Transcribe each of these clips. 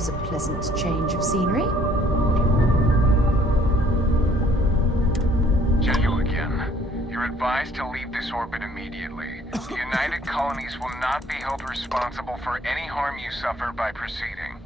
was a pleasant change of scenery. General again. You're advised to leave this orbit immediately. The United Colonies will not be held responsible for any harm you suffer by proceeding.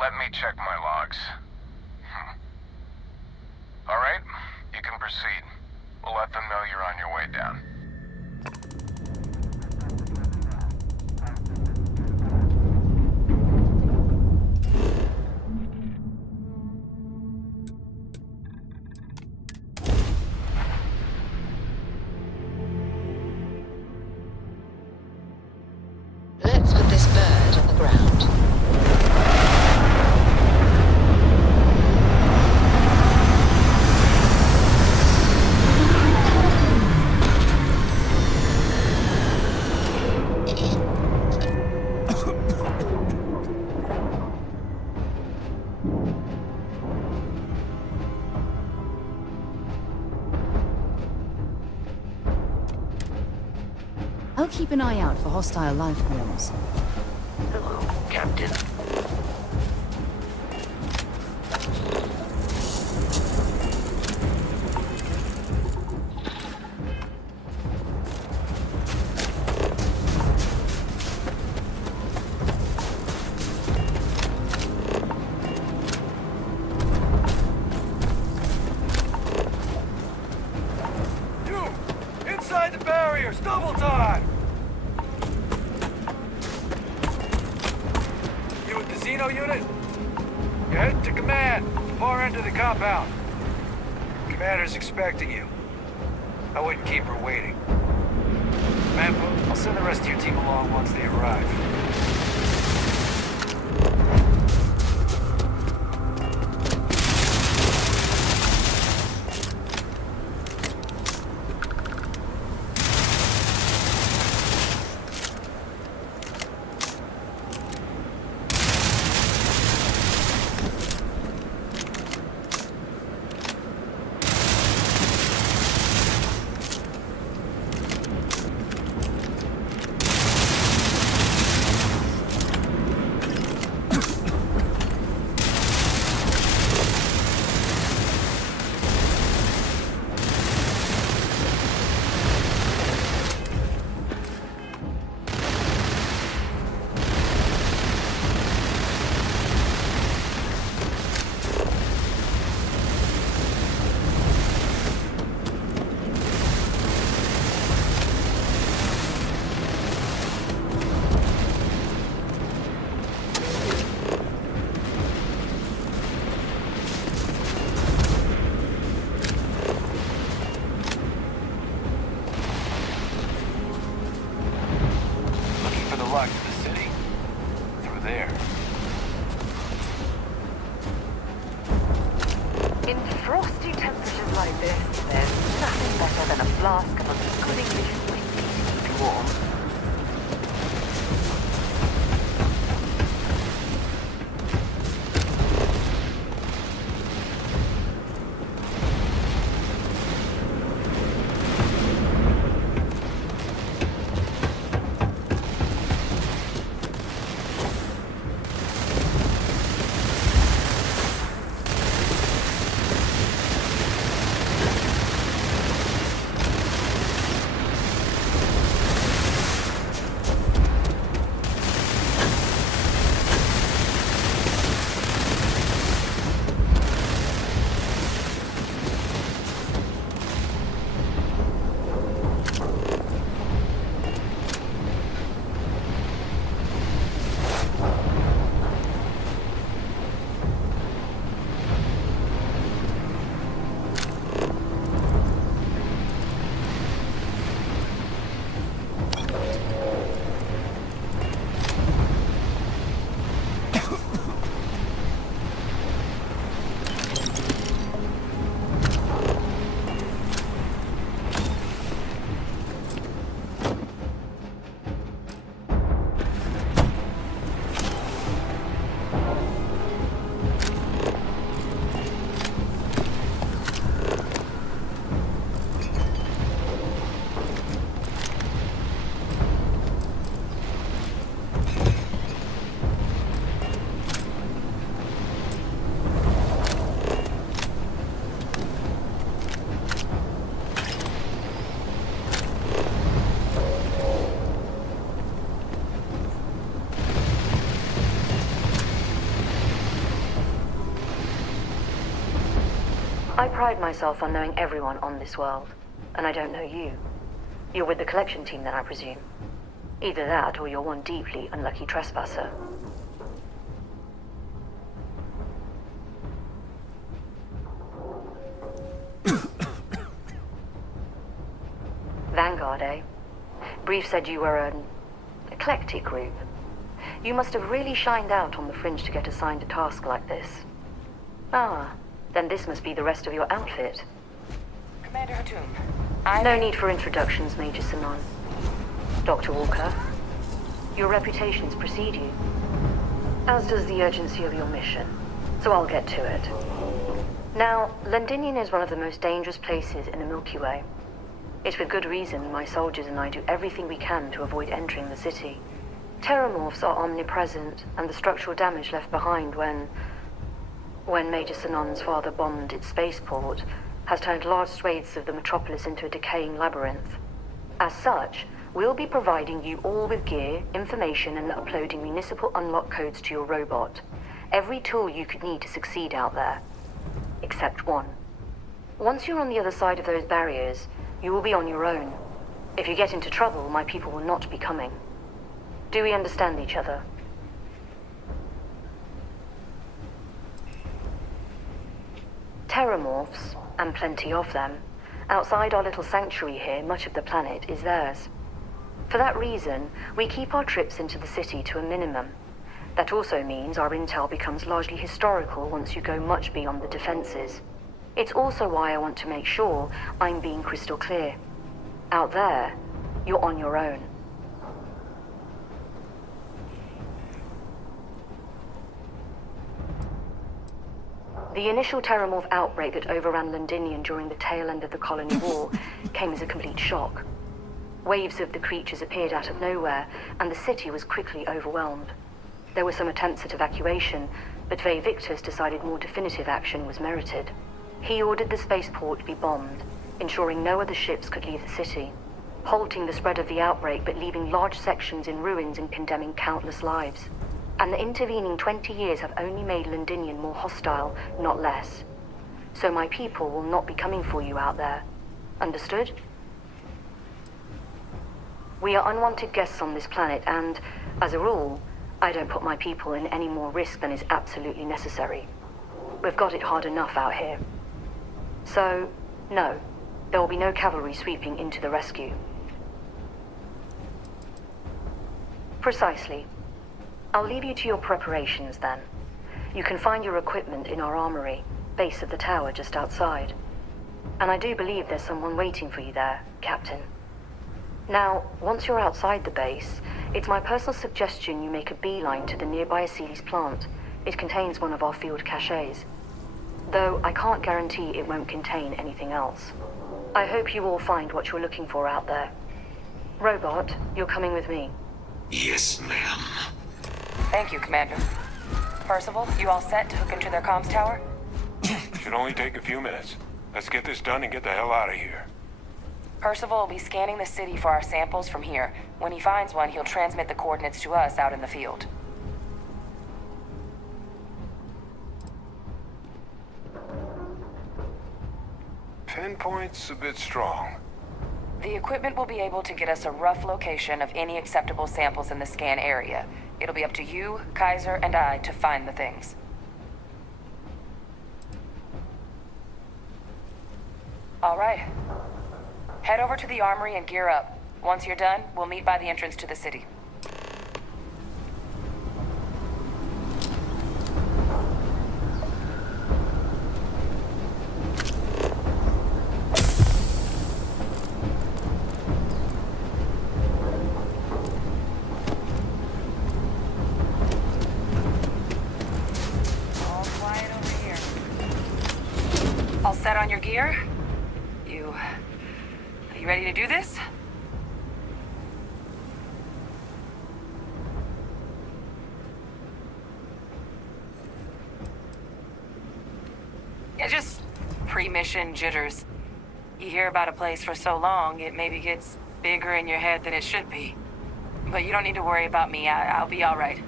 Let me check my logs. All right, you can proceed. We'll let them know you're on your way down. I'll keep an eye out for hostile life forms. Hello, Captain. Inside the barriers, double time! You with the Xeno unit? You head to command, far end of the compound. Commander's expecting you. I wouldn't keep her waiting. Manpo, I'll send the rest of your team along once they arrive. Luck to the city. Through there. In frosty temperatures like this, there's nothing better than a flask of a good English whiskey to keep warm. I pride myself on knowing everyone on this world, and I don't know you. You're with the collection team then, I presume. Either that, or you're one deeply unlucky trespasser. Vanguard, eh? Brief said you were an eclectic group. You must have really shined out on the fringe to get assigned a task like this. Ah, then this must be the rest of your outfit. Commander Hatum, No need for introductions, Major Simon. Dr. Walker, your reputations precede you, as does the urgency of your mission, so I'll get to it. Now, Londinian is one of the most dangerous places in the Milky Way. It's with good reason my soldiers and I do everything we can to avoid entering the city. Terramorphs are omnipresent, and the structural damage left behind when Major Sinon's father bombed its spaceport has turned large swathes of the metropolis into a decaying labyrinth. As such, we'll be providing you all with gear, information, and uploading municipal unlock codes to your robot. Every tool you could need to succeed out there. Except one. Once you're on the other side of those barriers, you will be on your own. If you get into trouble, my people will not be coming. Do we understand each other? Terramorphs, and plenty of them, outside our little sanctuary here, much of the planet is theirs. For that reason, we keep our trips into the city to a minimum. That also means our intel becomes largely historical once you go much beyond the defenses. It's also why I want to make sure I'm being crystal clear. Out there, you're on your own. The initial Terramorph outbreak that overran Londinium during the tail end of the Colony War came as a complete shock. Waves of the creatures appeared out of nowhere, and the city was quickly overwhelmed. There were some attempts at evacuation, but Vey Victus decided more definitive action was merited. He ordered the spaceport to be bombed, ensuring no other ships could leave the city, halting the spread of the outbreak but leaving large sections in ruins and condemning countless lives. And the intervening 20 years have only made Londinium more hostile, not less. So my people will not be coming for you out there. Understood? We are unwanted guests on this planet, and, as a rule, I don't put my people in any more risk than is absolutely necessary. We've got it hard enough out here. So, no, there will be no cavalry sweeping into the rescue. Precisely. I'll leave you to your preparations then. You can find your equipment in our armory, base of the tower just outside. And I do believe there's someone waiting for you there, Captain. Now, once you're outside the base, it's my personal suggestion you make a beeline to the nearby Aceles plant. It contains one of our field caches. Though I can't guarantee it won't contain anything else. I hope you all find what you're looking for out there. Robot, you're coming with me. Yes, ma'am. Thank you, Commander. Percival, you all set to hook into their comms tower? Should only take a few minutes. Let's get this done and get the hell out of here. Percival will be scanning the city for our samples from here. When he finds one, he'll transmit the coordinates to us out in the field. Pinpoint's a bit strong. The equipment will be able to get us a rough location of any acceptable samples in the scan area. It'll be up to you, Kaiser, and I to find the things. All right. Head over to the armory and gear up. Once you're done, we'll meet by the entrance to the city. All quiet over here. All set on your gear? Are you ready to do this? Yeah, just pre-mission jitters. You hear about a place for so long, it maybe gets bigger in your head than it should be. But you don't need to worry about me. I'll be all right.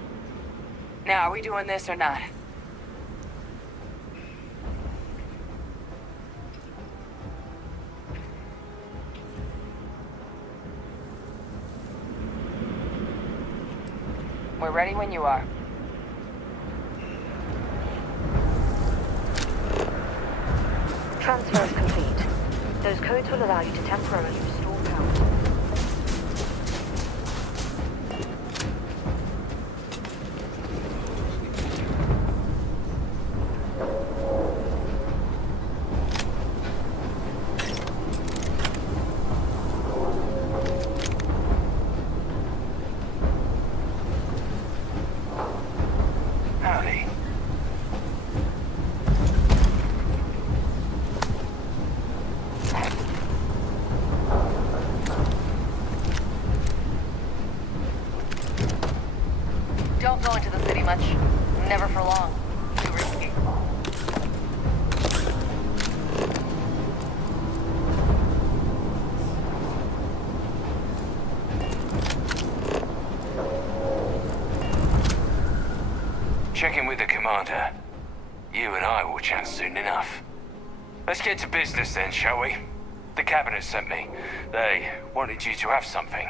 Now, are we doing this or not? We're ready when you are. Transfer is complete. Those codes will allow you to temporarily restore power. Howdy. check in with the commander. You and I will chat soon enough. Let's get to business then, shall we? The cabinet sent me. They wanted you to have something.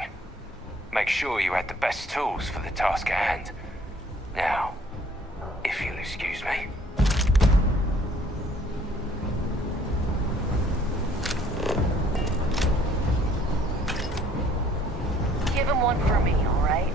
Make sure you had the best tools for the task at hand. Now, if you'll excuse me. Give him one for me, all right?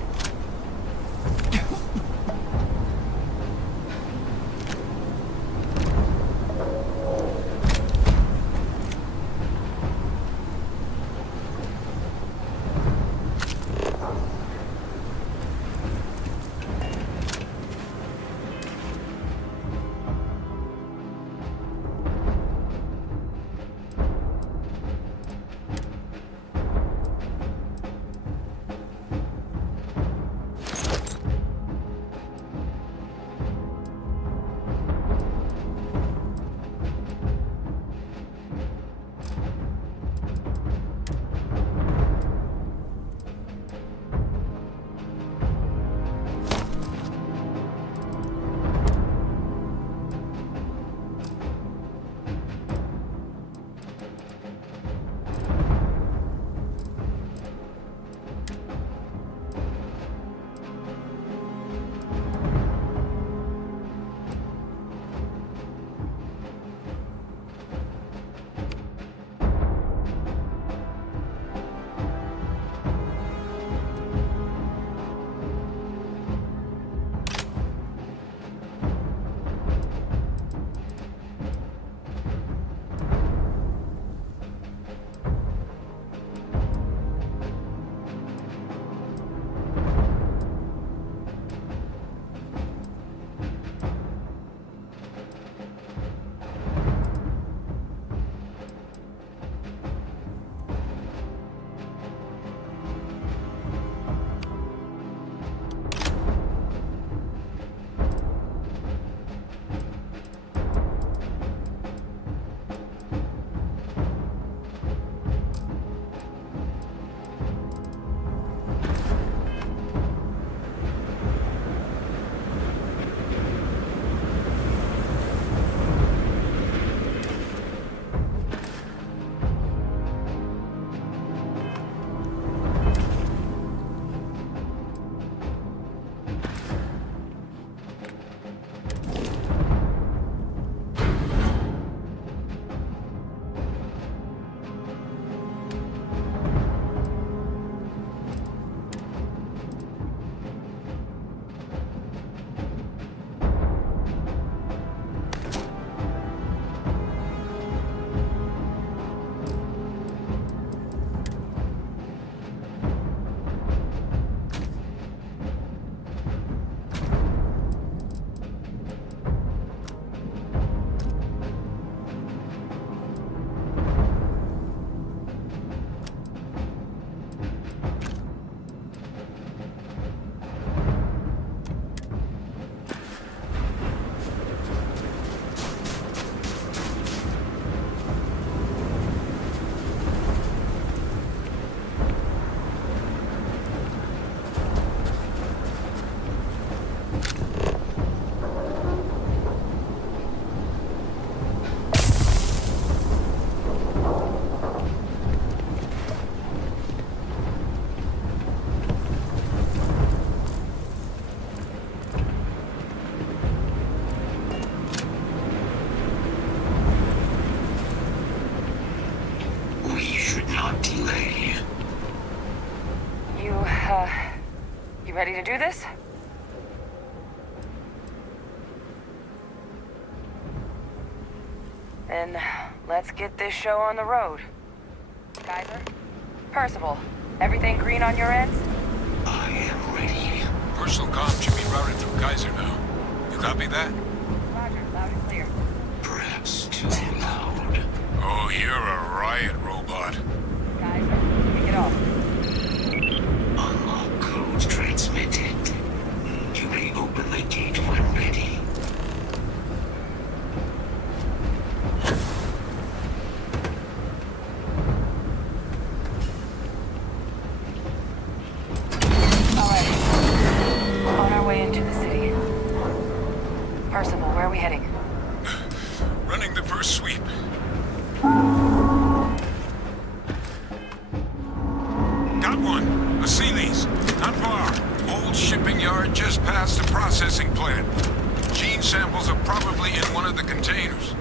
You ready to do this? Then let's get this show on the road. Kaiser? Percival, everything green on your ends? I am ready. Personal comm should be routed through Kaiser now. You copy that? Roger, loud and clear. Perhaps too loud. Oh, you're a riot robot. Kaiser, kick it off. Unlock code transmitted. You may open the gate when ready. All right. On our way into the city. for a sweep. Got one. A Sealy's. Not far. Old shipping yard just past the processing plant. Gene samples are probably in one of the containers.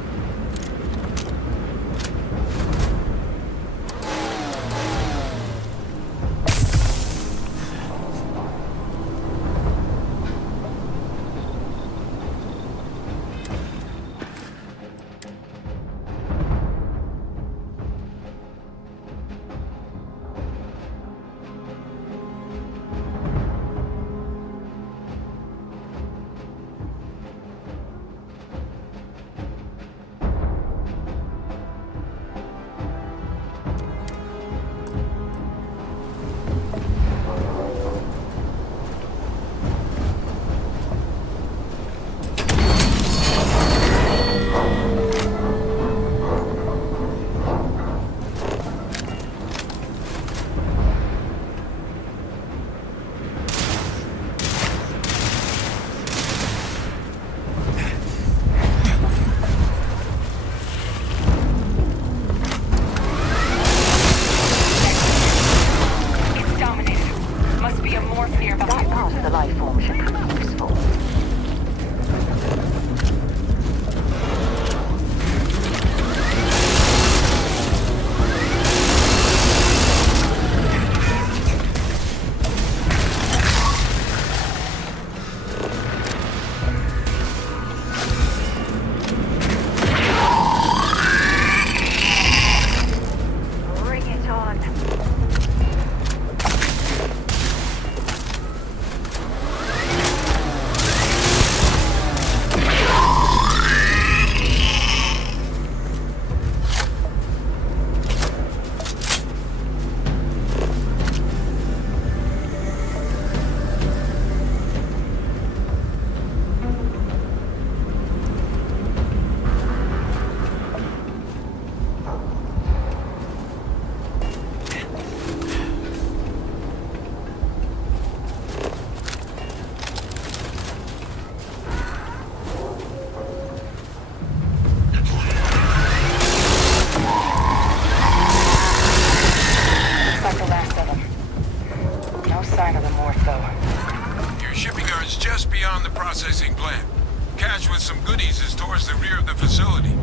Processing plant. Cache with some goodies is towards the rear of the facility.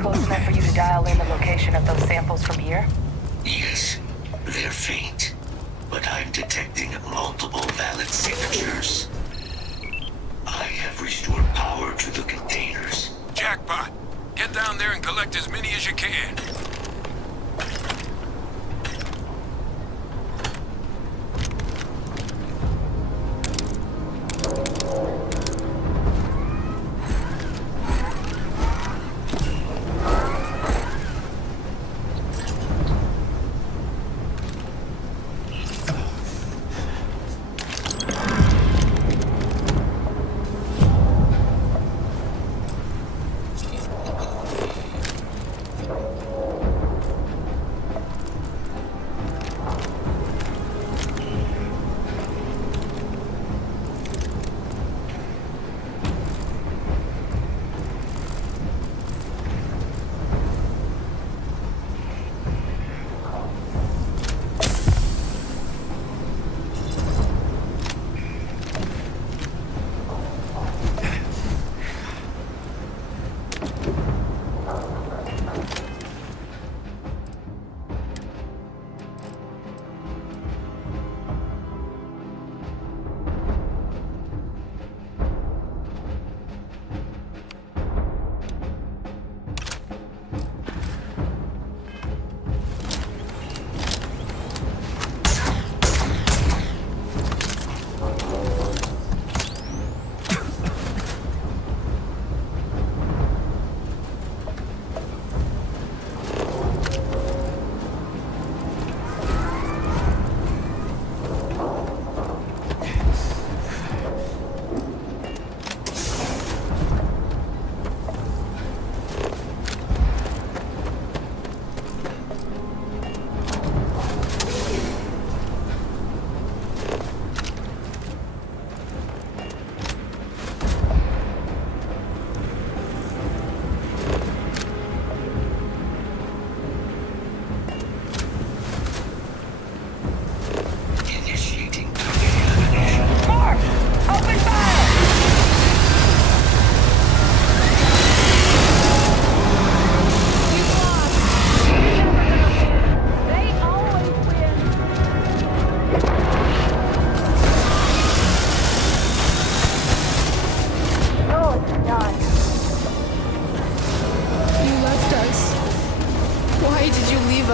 Close enough for you to dial in the location of those samples from here? Yes, they're faint, but I'm detecting multiple valid signatures. I have restored power to the containers. Jackpot! Get down there and collect as many as you can.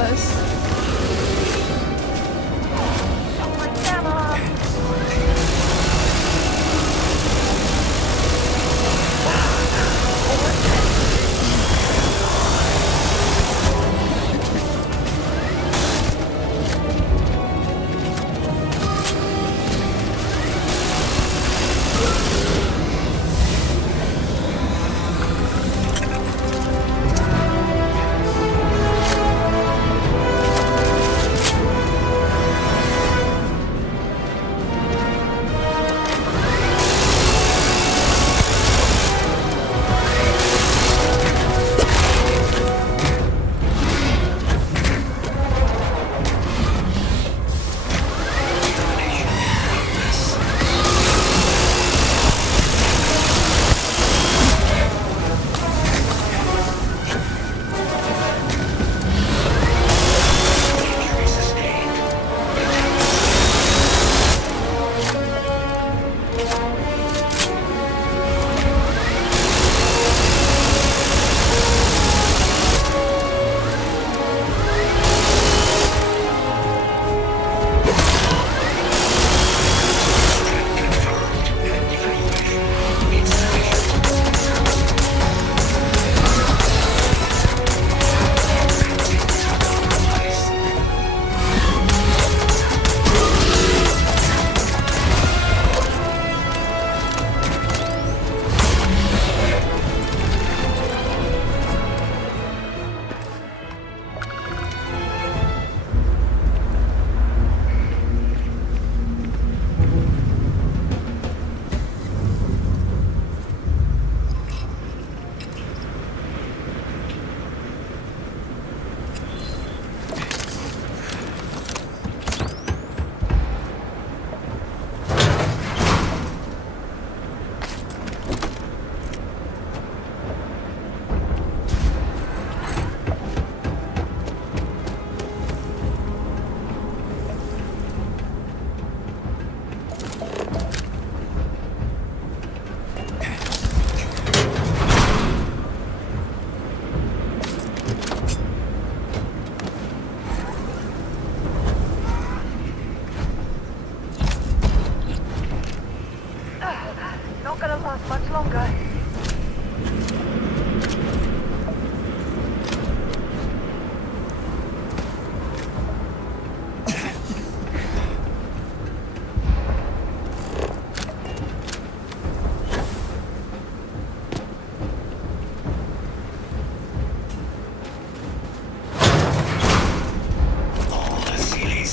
us.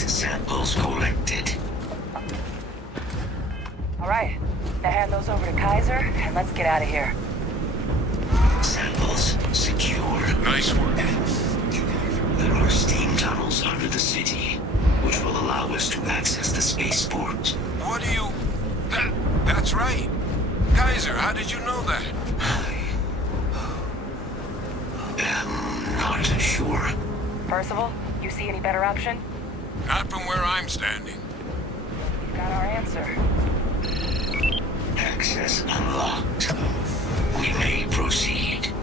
Samples collected. All right. Now hand those over to Kaiser, and let's get out of here. Samples secured. Nice work. There are steam tunnels under the city, which will allow us to access the spaceport. What do you... That's right. Kaiser, how did you know that? I'm not sure. Percival, you see any better option? Not from where I'm standing. We've got our answer. Access unlocked. We may proceed.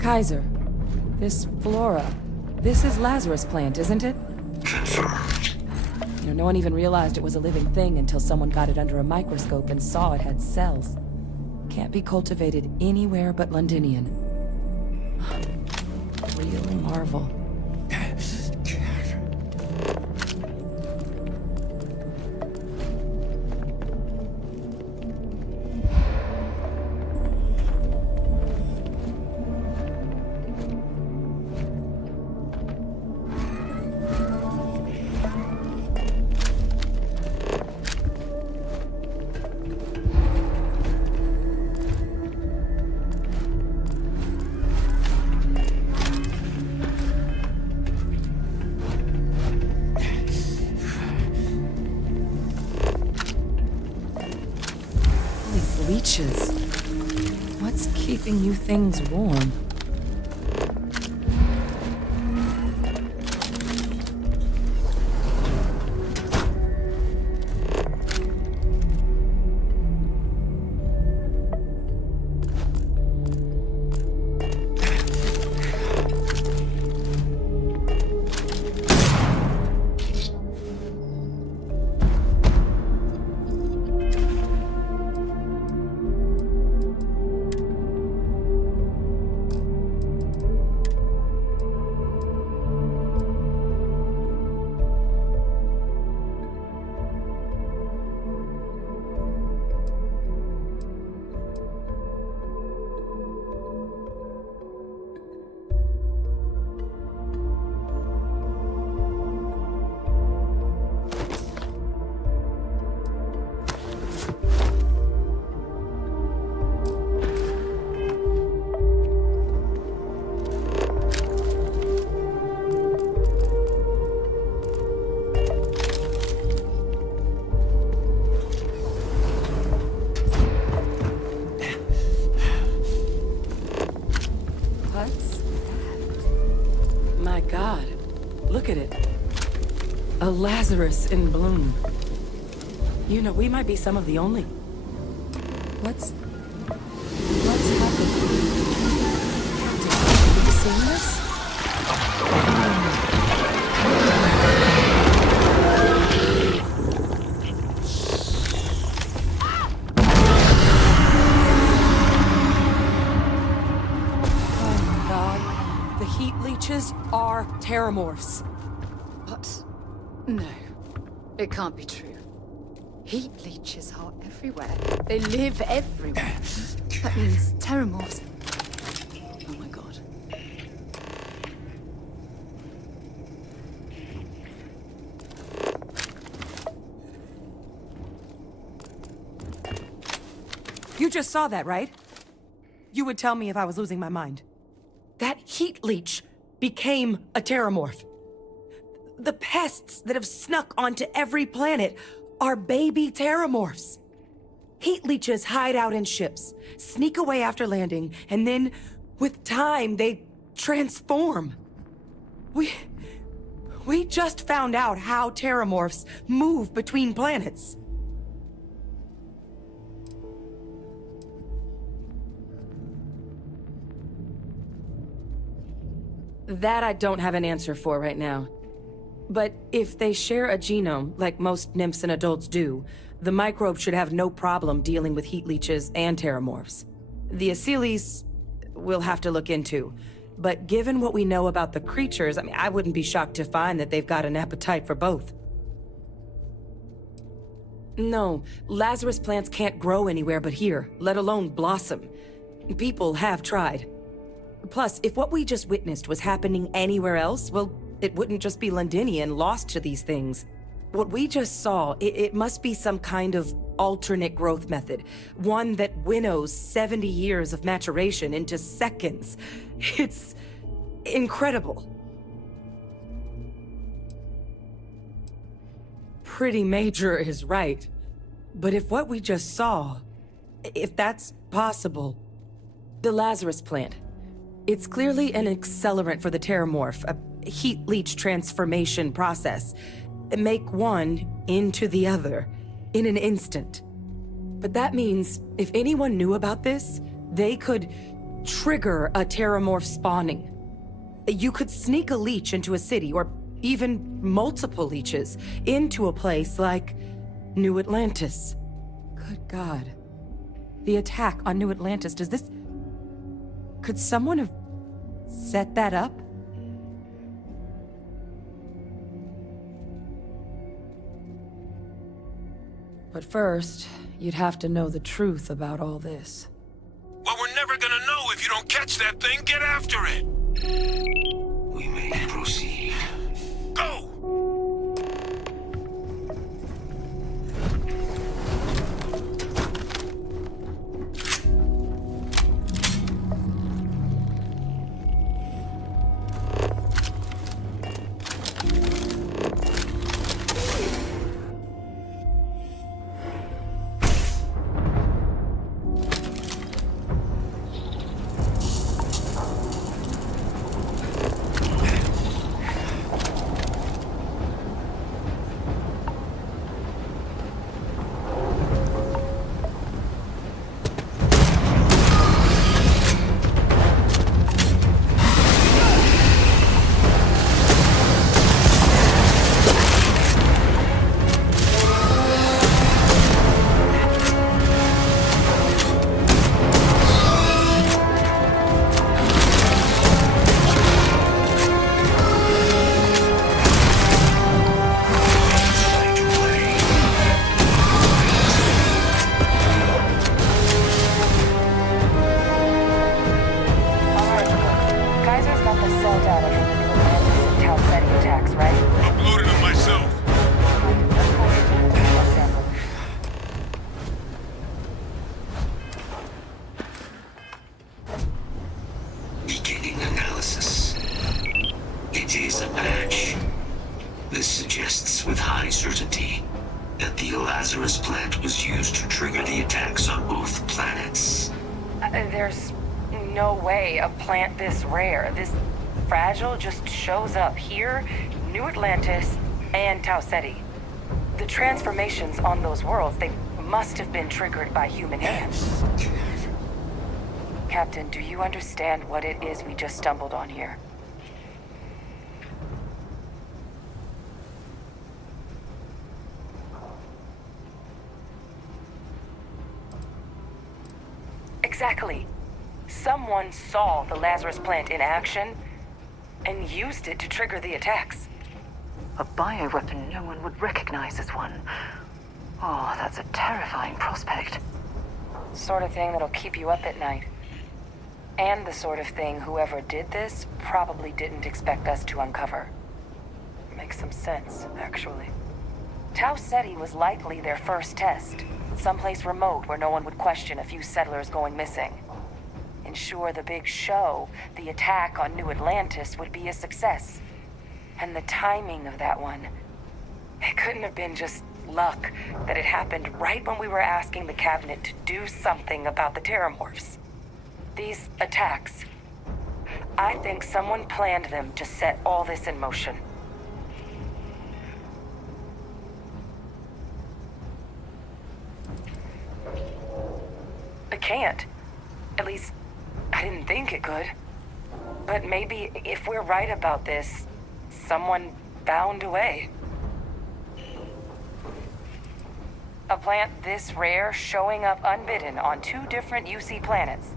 Kaiser, this flora, this is Lazarus plant, isn't it? Confirmed. You know, no one even realized it was a living thing until someone got it under a microscope and saw it had cells. Can't be cultivated anywhere but Londinian. Real marvel. leeches. What's keeping you things warm? My God, look at it. A Lazarus in bloom. You know, we might be some of the only... What's happening? Have you seen this? Are terramorphs. What? No. It can't be true. Heat leeches are everywhere. They live everywhere. That means terramorphs. Oh my god. You just saw that, right? You would tell me if I was losing my mind. That heat leech became a terramorph. The pests that have snuck onto every planet are baby terramorphs. Heat leeches hide out in ships, sneak away after landing, and then, with time, they transform. We just found out how terramorphs move between planets. That I don't have an answer for right now. But if they share a genome, like most nymphs and adults do, the microbe should have no problem dealing with heat leeches and terramorphs. The Asylees, we'll have to look into. But given what we know about the creatures, I wouldn't be shocked to find that they've got an appetite for both. No, Lazarus plants can't grow anywhere but here, let alone blossom. People have tried. Plus, if what we just witnessed was happening anywhere else, well, it wouldn't just be Londinian lost to these things. What we just saw, it must be some kind of alternate growth method. One that winnows 70 years of maturation into seconds. It's incredible. Pretty major is right. But if what we just saw, if that's possible, the Lazarus plant, it's clearly an accelerant for the terramorph, a heat leech transformation process. Make one into the other in an instant. But that means if anyone knew about this, they could trigger a terramorph spawning. You could sneak a leech into a city, or even multiple leeches, into a place like New Atlantis. Good God. The attack on New Atlantis, could someone have set that up? But first, you'd have to know the truth about all this. Well, we're never gonna know if you don't catch that thing. Get after it. We may proceed. Go! was used to trigger the attacks on both planets. There's no way a plant this rare, this fragile, just shows up here, New Atlantis, and Tau Ceti. The transformations on those worlds, they must have been triggered by human hands. Captain, do you understand what it is we just stumbled on here? Exactly. Someone saw the Lazarus plant in action and used it to trigger the attacks. A bioweapon no one would recognize as one. Oh, that's a terrifying prospect. Sort of thing that'll keep you up at night. And the sort of thing whoever did this probably didn't expect us to uncover. Makes some sense, actually. Tau Ceti was likely their first test. Someplace remote where no one would question a few settlers going missing. Ensure the big show, the attack on New Atlantis, would be a success. And the timing of that one, it couldn't have been just luck that it happened right when we were asking the cabinet to do something about the Terramorphs. These attacks, I think someone planned them to set all this in motion. It can't. At least, I didn't think it could. But maybe if we're right about this, someone found a way. A plant this rare showing up unbidden on 2 different UC planets.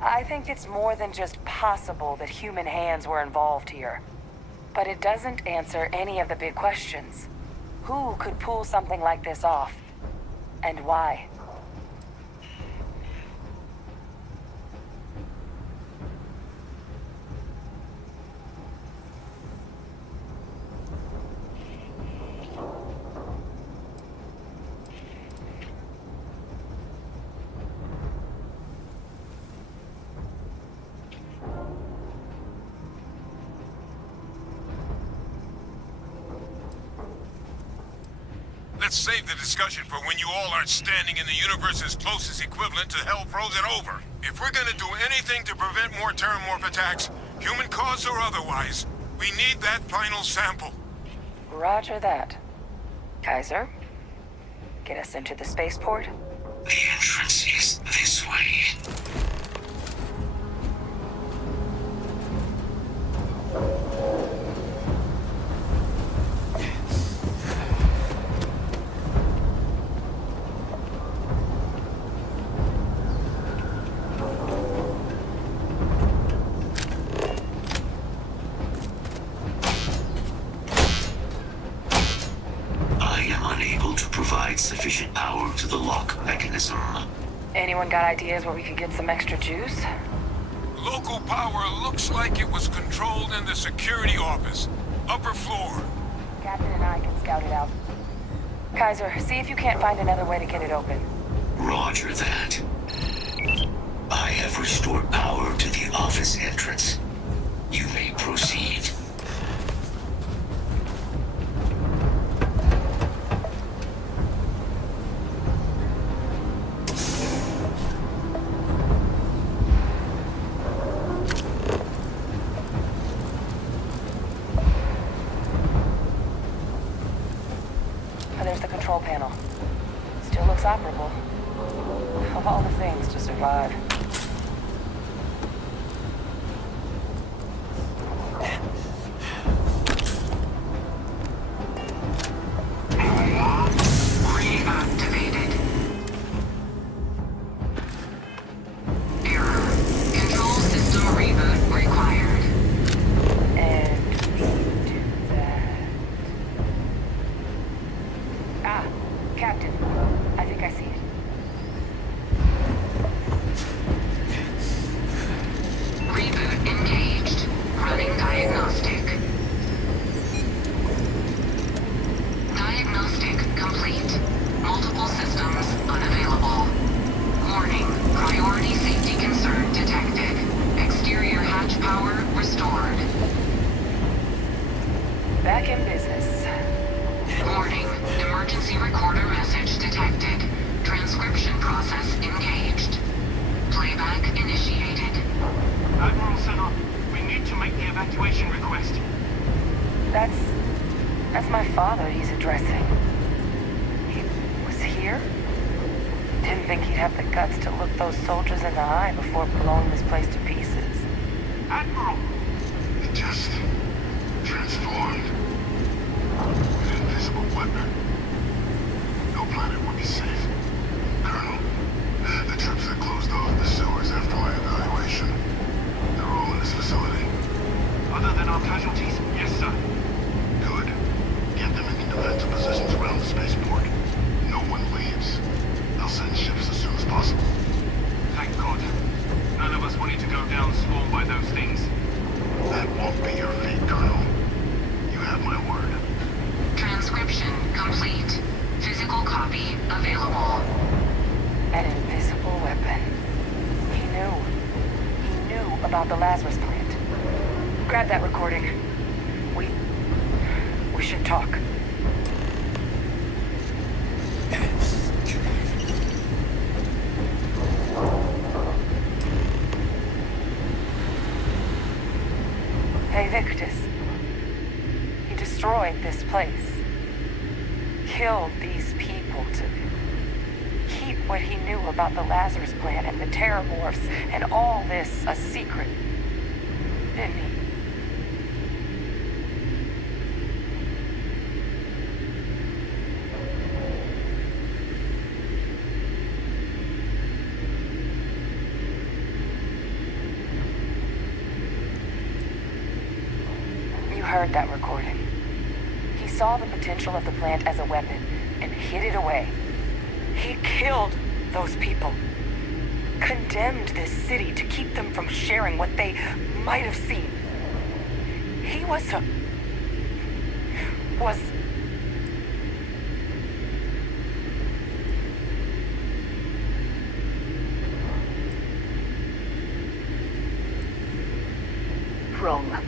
I think it's more than just possible that human hands were involved here. But it doesn't answer any of the big questions. Who could pull something like this off? And why? Let's save the discussion for when you all aren't standing in the universe's closest equivalent to hell frozen over. If we're gonna do anything to prevent more Terramorph attacks, human caused or otherwise, we need that final sample. Roger that. Kaiser, get us into the spaceport? The entrance is this way. Sufficient power to the lock mechanism. Anyone got ideas where we could get some extra juice? Local power looks like it was controlled in the security office. Upper floor. Captain and I can scout it out. Kaiser, see if you can't find another way to get it open. Roger that. I have restored power to the office entrance. You may proceed. There's the control panel. Still looks operable. Of all the things to survive. Reactivated. Error. Control system reboot required. And we do that. Captain, I think I see it. That's my father he's addressing. He was here? Didn't think he'd have the guts to look those soldiers in the eye before blowing this place to pieces. Admiral! It just transformed. With an invisible weapon. No planet would be safe. Colonel, the troops that closed off the sewers after my evaluation, they're all in this facility. Other than our casualties? Yes, sir. Good. Get them in defensive positions around the spaceport. No one leaves. I'll send ships as soon as possible. Thank God. None of us wanted to go down swarmed by those things. That won't be your fate, Colonel. You have my word. Transcription complete. Physical copy available. An invisible weapon. He knew. He knew about the Lazarus plant. Grab that recording. We should talk. Hey, Victus. He destroyed this place. Killed these people to keep what he knew about the Lazarus plant and the Terramorphs and all this a secret. Didn't he? Heard that recording. He saw the potential of the plant as a weapon and hid it away. He killed those people. Condemned this city to keep them from sharing what they might have seen. He was wrong.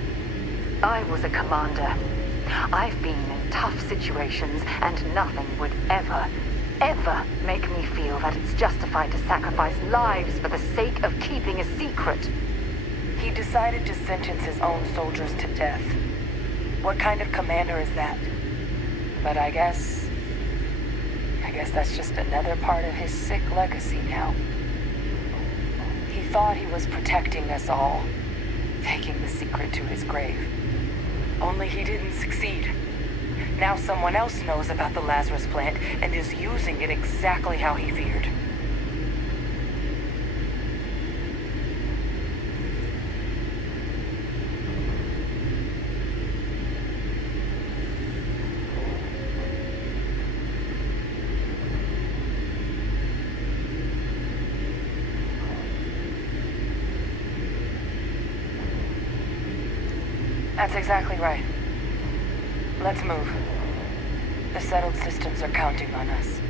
I was a commander. I've been in tough situations, and nothing would ever make me feel that it's justified to sacrifice lives for the sake of keeping a secret. He decided to sentence his own soldiers to death. What kind of commander is that? But I guess that's just another part of his sick legacy now. He thought he was protecting us all, taking the secret to his grave. Only he didn't succeed. Now someone else knows about the Lazarus plant and is using it exactly how he feared. That's exactly right. Let's move. The settled systems are counting on us.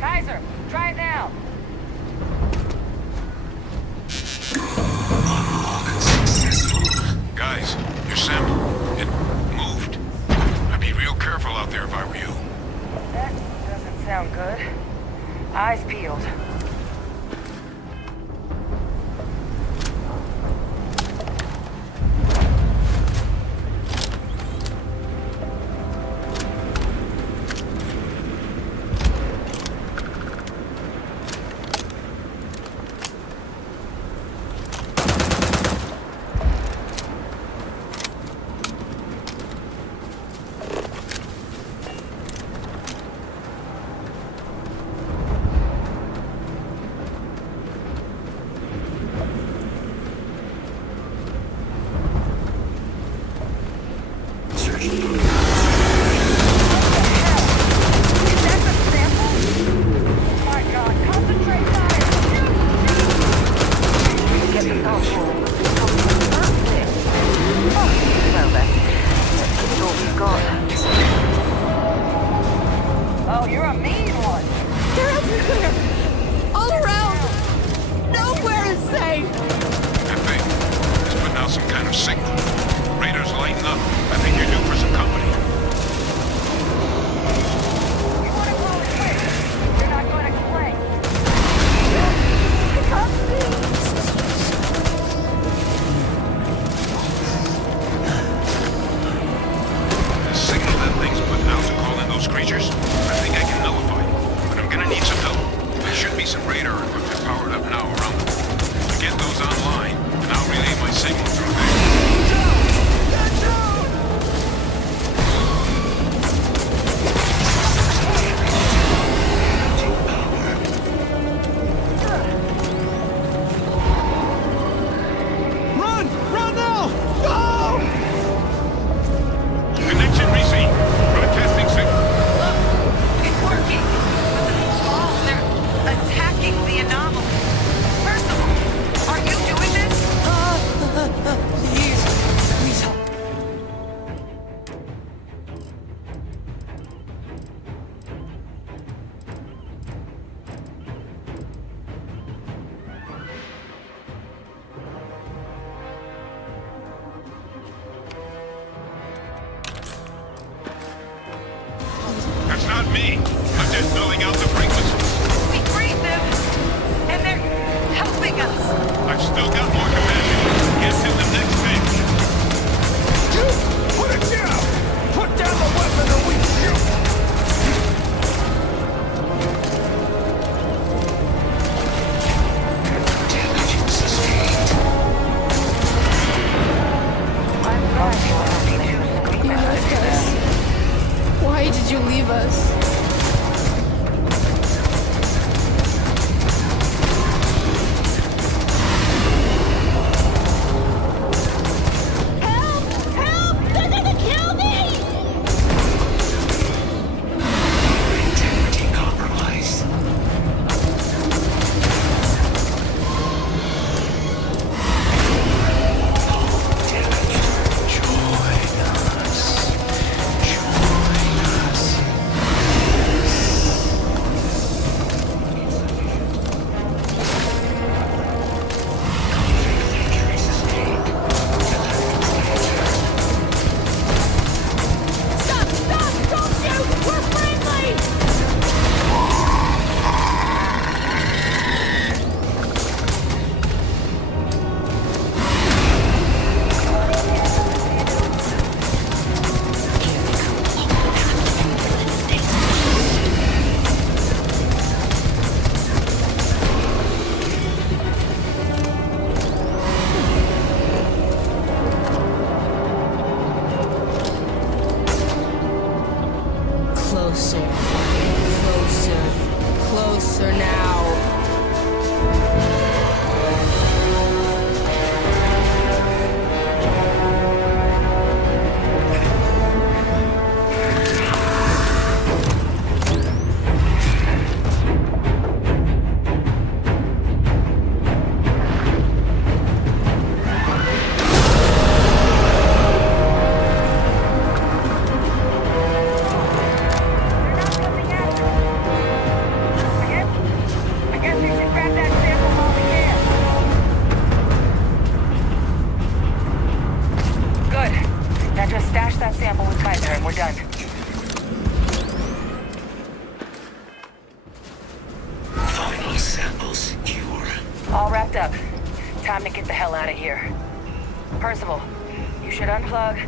Kaiser, try it now. Guys, your sim, it moved. I'd be real careful out there if I were you. That doesn't sound good. Eyes peeled. Oh, you're a mean one. They're everywhere! All around! Nowhere is safe! That thing is putting out some kind of signal. Raiders lighten up. I think you're due for some company. You want to call it quits? You're not going to pulling out the brake missiles. We freed them, and they're helping us. I've still got more capacity. Get to the next stage. You put it down! Put down the weapon or we shoot! Damage sustained. You left us. Why did you leave us? Integrity compromised. Stop! Stop! Don't shoot! We're friendly! Closer. Closer. Closer now. I guess we should grab that sample while we can. Good. Now just stash that sample with Kaiser and we're done. Final sample secure. All wrapped up. Time to get the hell out of here. Percival, you should unplug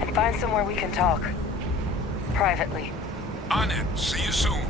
and find somewhere we can talk. Privately. On it. See you soon.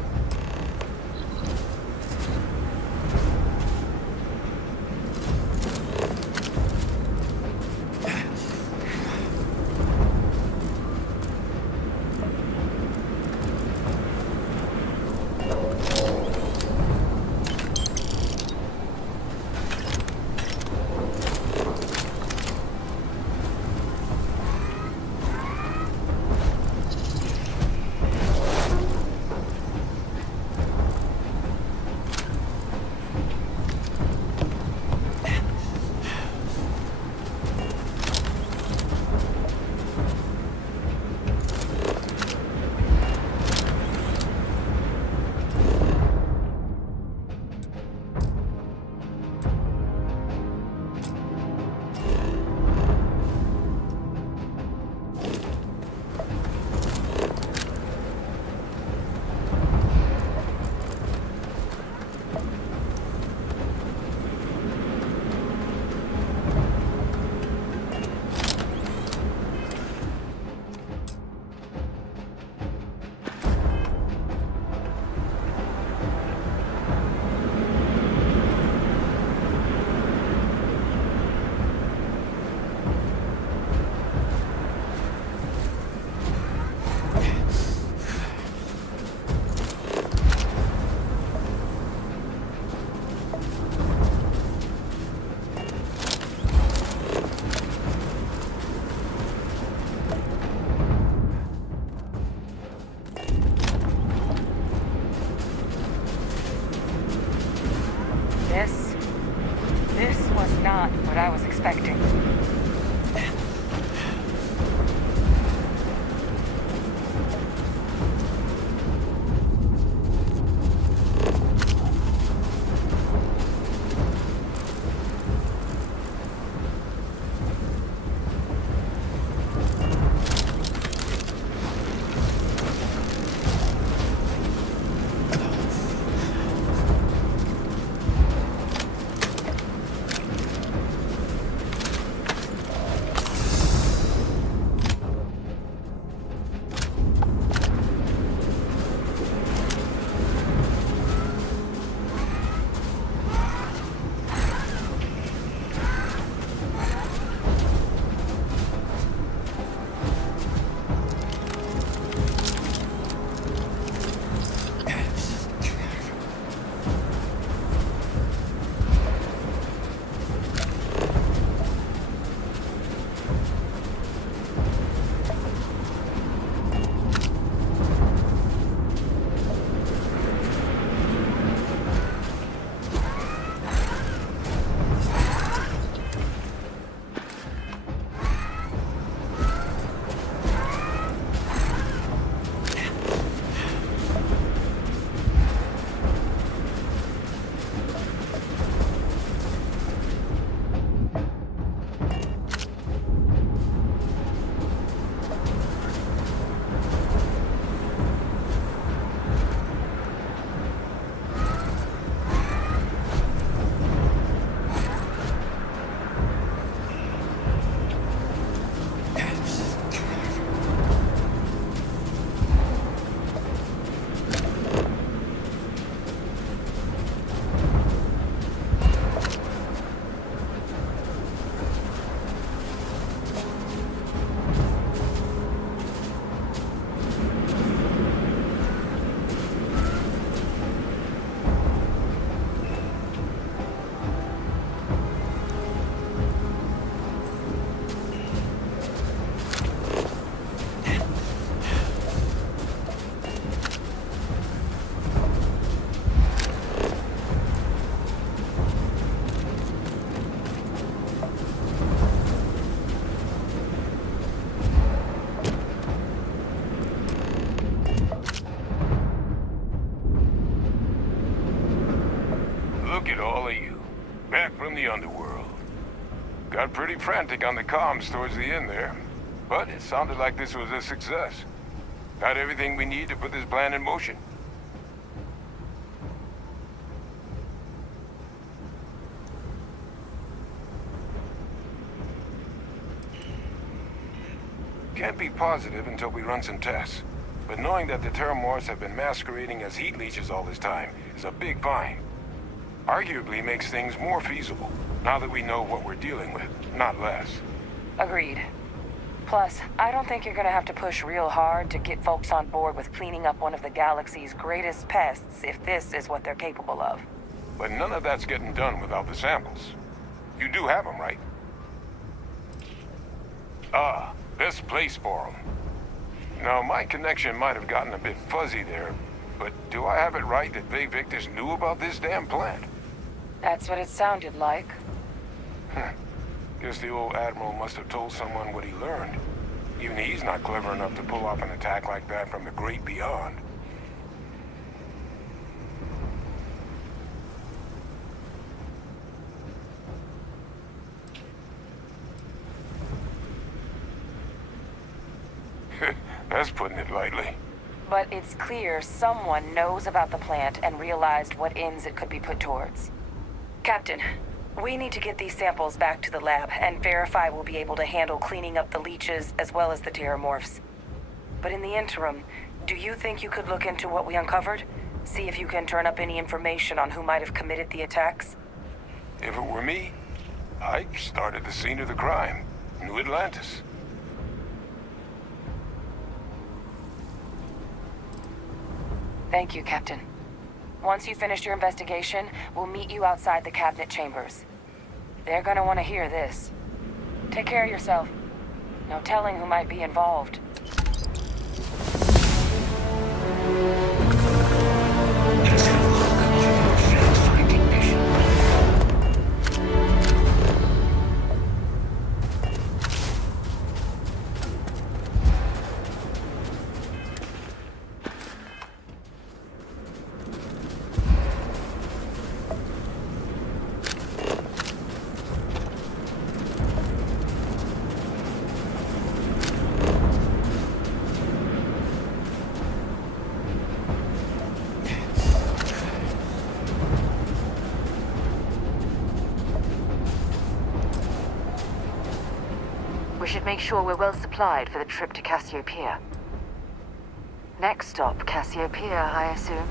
from the underworld. Got pretty frantic on the comms towards the end there, but it sounded like this was a success. Got everything we need to put this plan in motion. Can't be positive until we run some tests. But knowing that the Terramorphs have been masquerading as heat leeches all this time is a big find. Arguably makes things more feasible, now that we know what we're dealing with, not less. Agreed. Plus, I don't think you're gonna have to push real hard to get folks on board with cleaning up one of the galaxy's greatest pests if this is what they're capable of. But none of that's getting done without the samples. You do have them, right? Ah, best place for them. Now, my connection might have gotten a bit fuzzy there, but do I have it right that they Victus knew about this damn plant? That's what it sounded like. Guess the old Admiral must have told someone what he learned. Even he's not clever enough to pull off an attack like that from the great beyond. That's putting it lightly. But it's clear someone knows about the plant and realized what ends it could be put towards. Captain, we need to get these samples back to the lab and verify we'll be able to handle cleaning up the leeches as well as the Terramorphs. But in the interim, do you think you could look into what we uncovered? See if you can turn up any information on who might have committed the attacks? If it were me, I'd start at the scene of the crime, New Atlantis. Thank you, Captain. Once you finish your investigation, we'll meet you outside the cabinet chambers. They're gonna want to hear this. Take care of yourself. No telling who might be involved. Let's have a look at your fact-finding mission. We should make sure we're well supplied for the trip to Cassiopeia. Next stop, Cassiopeia, I assume.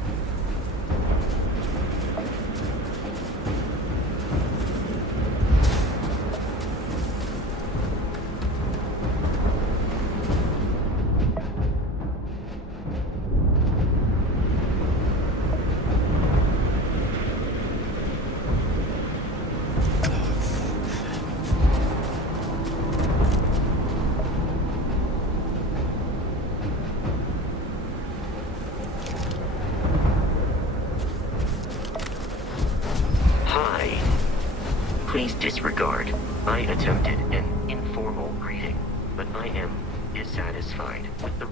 Please disregard. I attempted an informal greeting, but I am dissatisfied with the...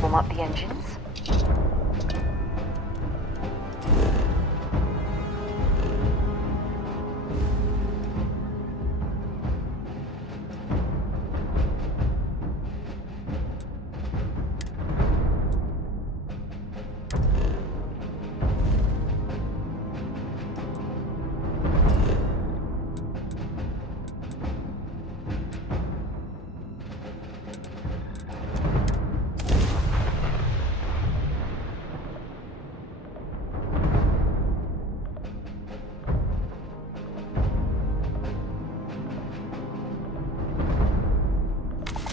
Warm up the engines?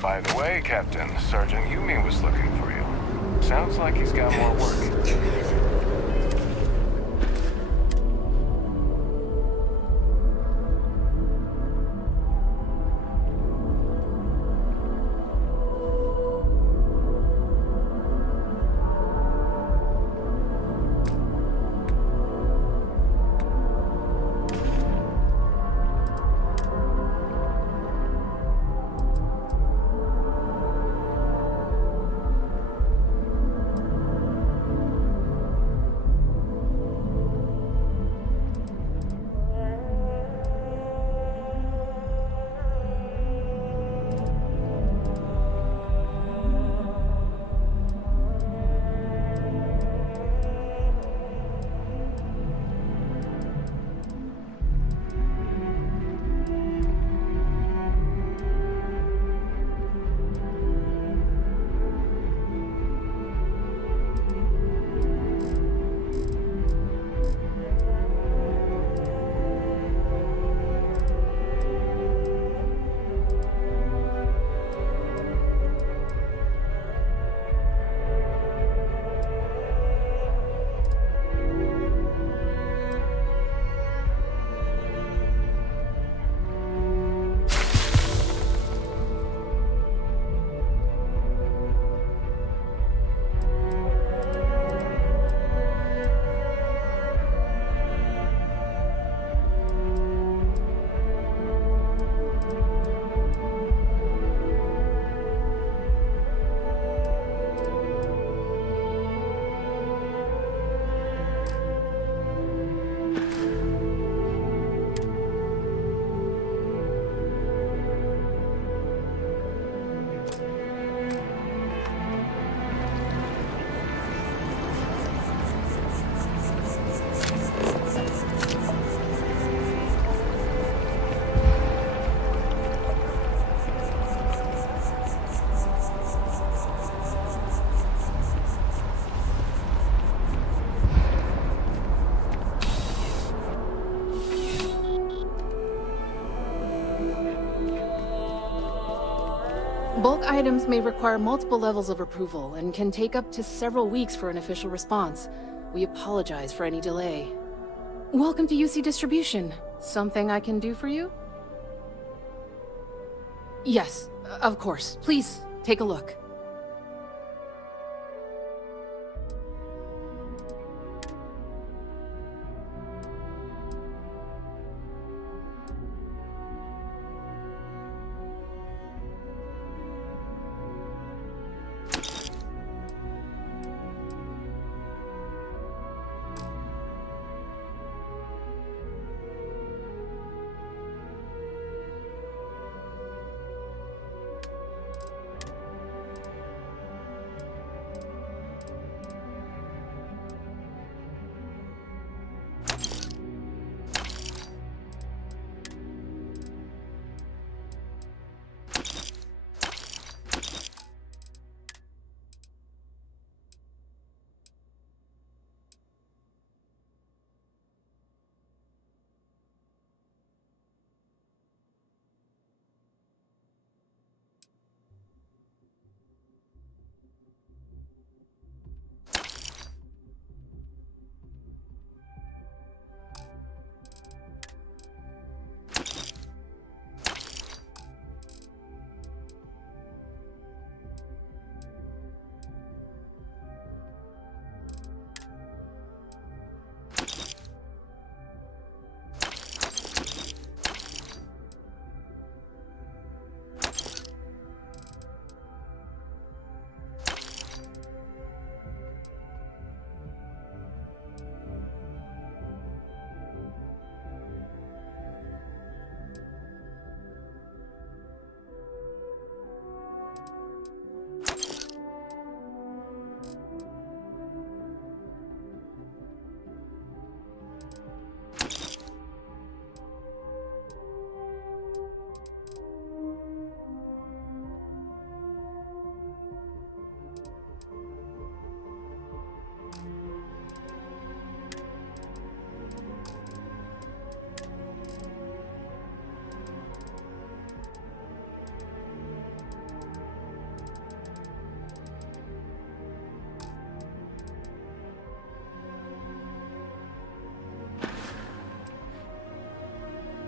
By the way, Captain, Sergeant Yumi was looking for you. Sounds like he's got more work. Bulk items may require multiple levels of approval and can take up to several weeks for an official response. We apologize for any delay. Welcome to UC Distribution. Something I can do for you? Yes, of course. Please, take a look.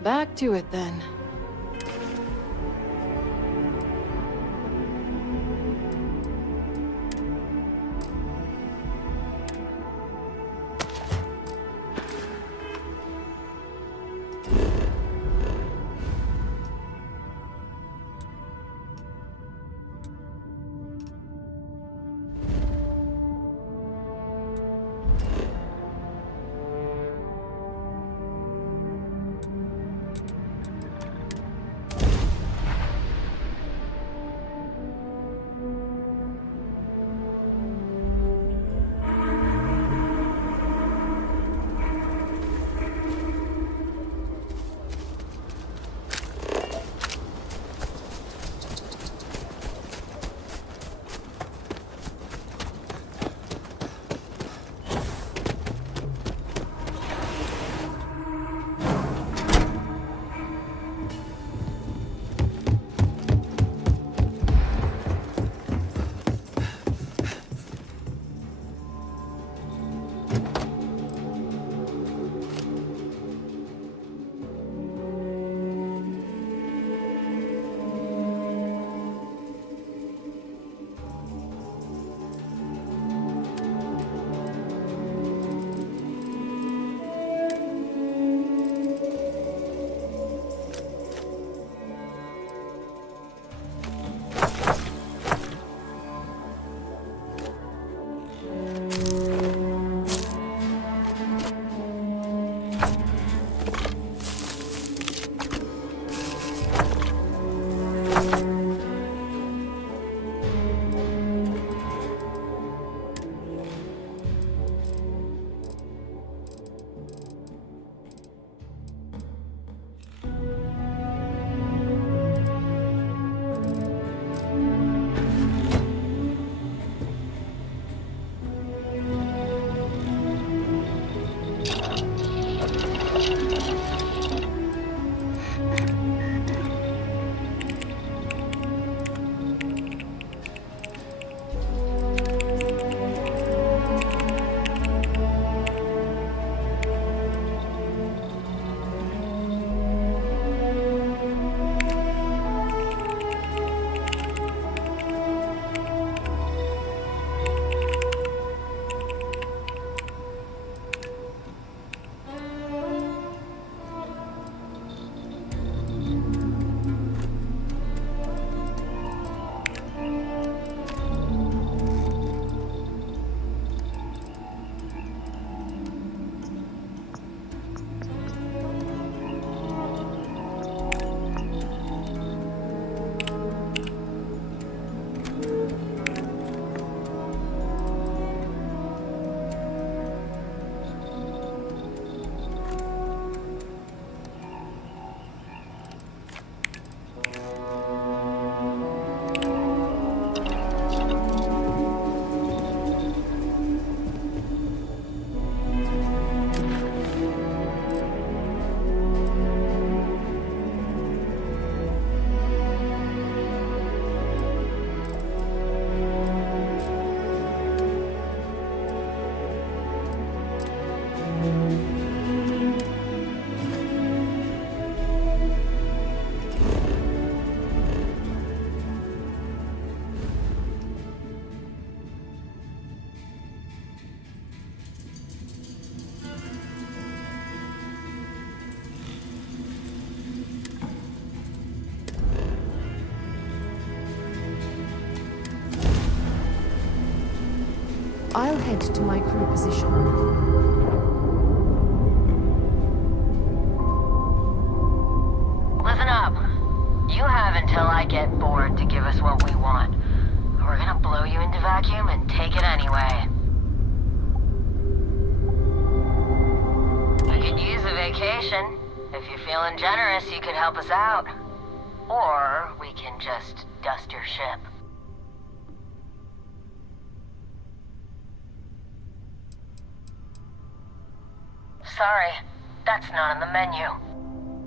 Back to it then. I'll head to my crew position. Listen up. You have until I get bored to give us what we want. We're gonna blow you into vacuum and take it anyway. We could use a vacation. If you're feeling generous, you could help us out. Or we can just dust your ship. Sorry, that's not on the menu.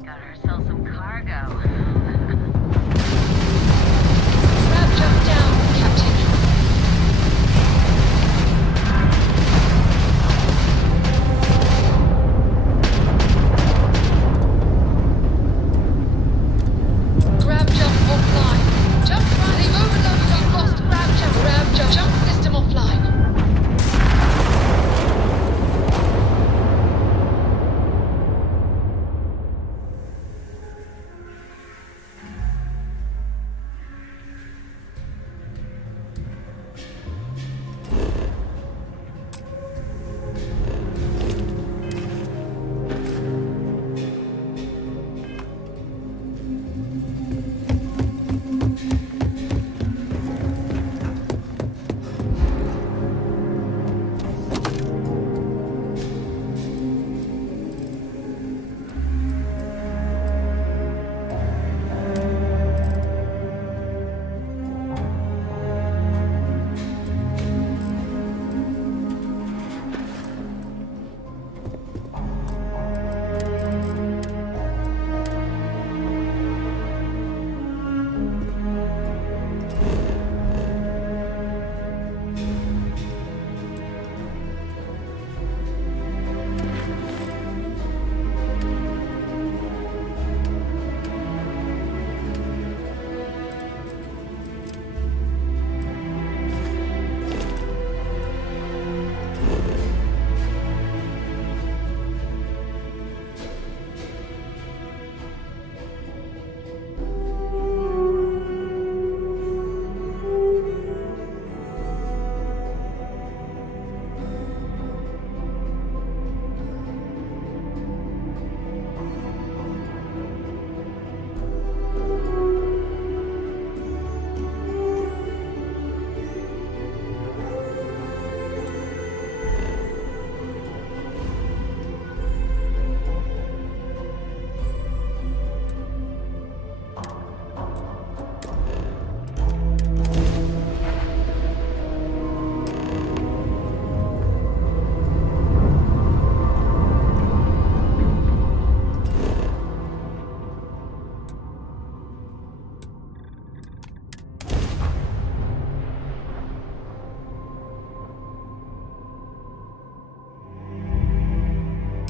Got ourselves some cargo. Grab jump down, Captain. Grab jump offline. Jump right. They've overloaded our lost grab jump. Grab jump. Jump system offline.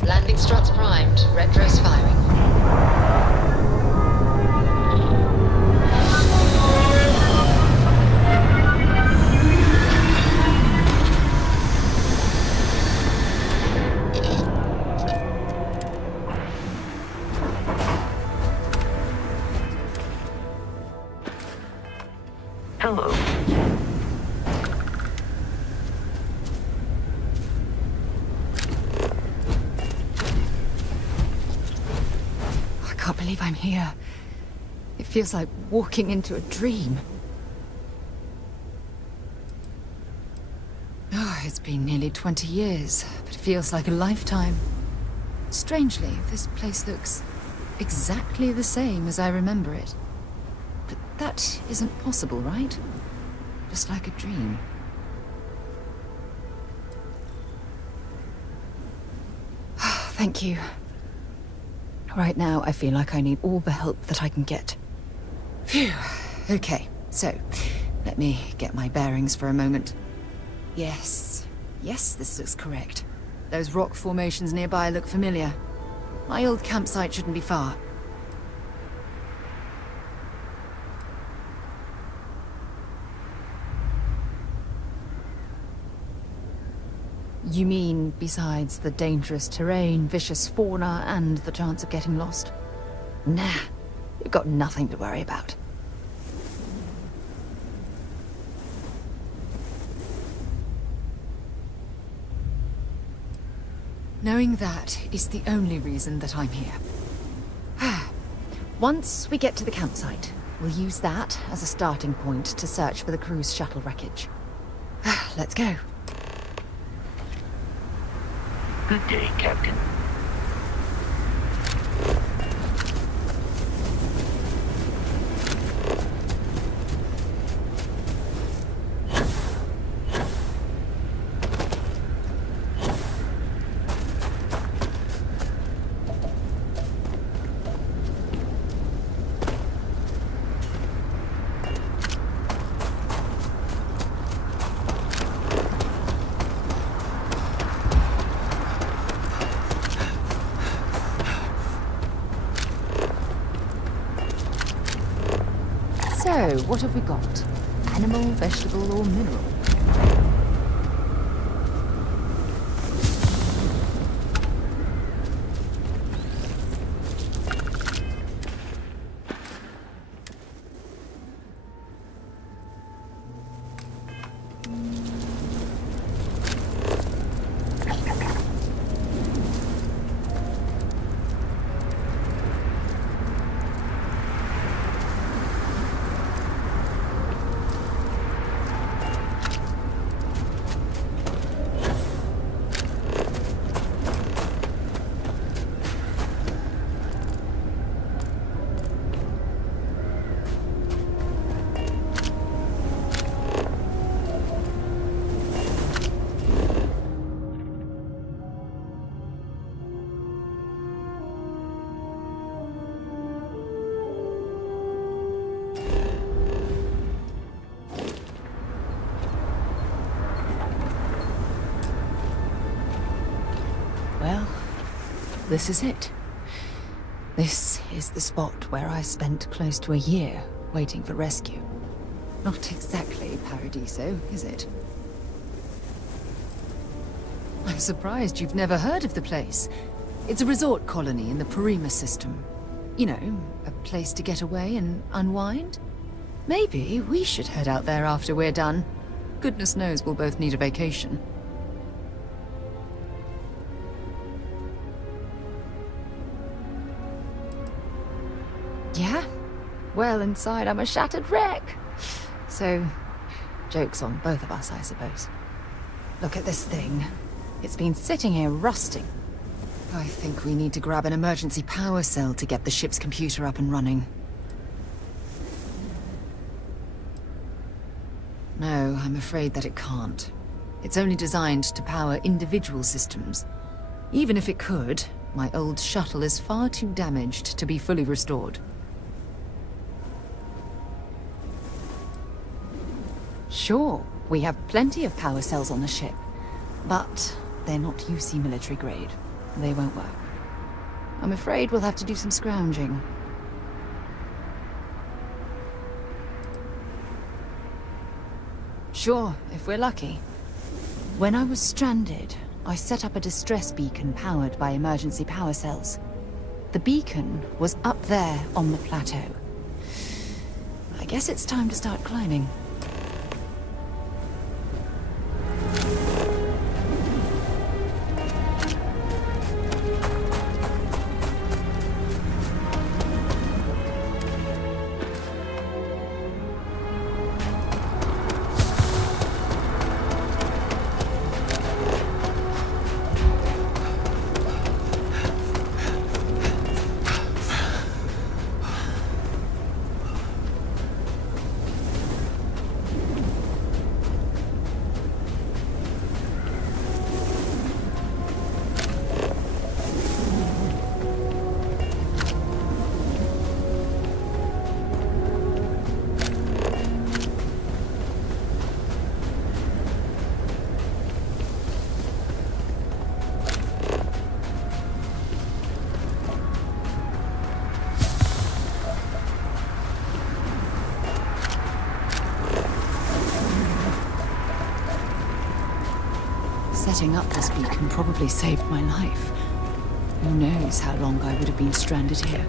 Landing struts primed. Retros firing. Hello. I can't believe I'm here. It feels like walking into a dream. Oh, it's been nearly 20 years, but it feels like a lifetime. Strangely, this place looks exactly the same as I remember it. But that isn't possible, right? Just like a dream. Thank you. Right now, I feel like I need all the help that I can get. Phew. Okay, so, let me get my bearings for a moment. Yes, this looks correct. Those rock formations nearby look familiar. My old campsite shouldn't be far. You mean besides the dangerous terrain, vicious fauna, and the chance of getting lost? Nah, you've got nothing to worry about. Knowing that is the only reason that I'm here. Once we get to the campsite, we'll use that as a starting point to search for the cruise shuttle wreckage. Let's go. Good day, Captain. So, what have we got? Animal, vegetable, or mineral? Well, this is it. This is the spot where I spent close to a year waiting for rescue. Not exactly Paradiso, is it? I'm surprised you've never heard of the place. It's a resort colony in the Parima system. You know, a place to get away and unwind. Maybe we should head out there after we're done. Goodness knows we'll both need a vacation. Yeah? Well, inside I'm a shattered wreck. So, joke's on both of us, I suppose. Look at this thing. It's been sitting here rusting. I think we need to grab an emergency power cell to get the ship's computer up and running. No, I'm afraid that it can't. It's only designed to power individual systems. Even if it could, my old shuttle is far too damaged to be fully restored. Sure, we have plenty of power cells on the ship, but they're not UC military grade. They won't work. I'm afraid we'll have to do some scrounging. Sure, if we're lucky. When I was stranded, I set up a distress beacon powered by emergency power cells. The beacon was up there on the plateau. I guess it's time to start climbing. Setting up this beacon probably saved my life. Who knows how long I would have been stranded here.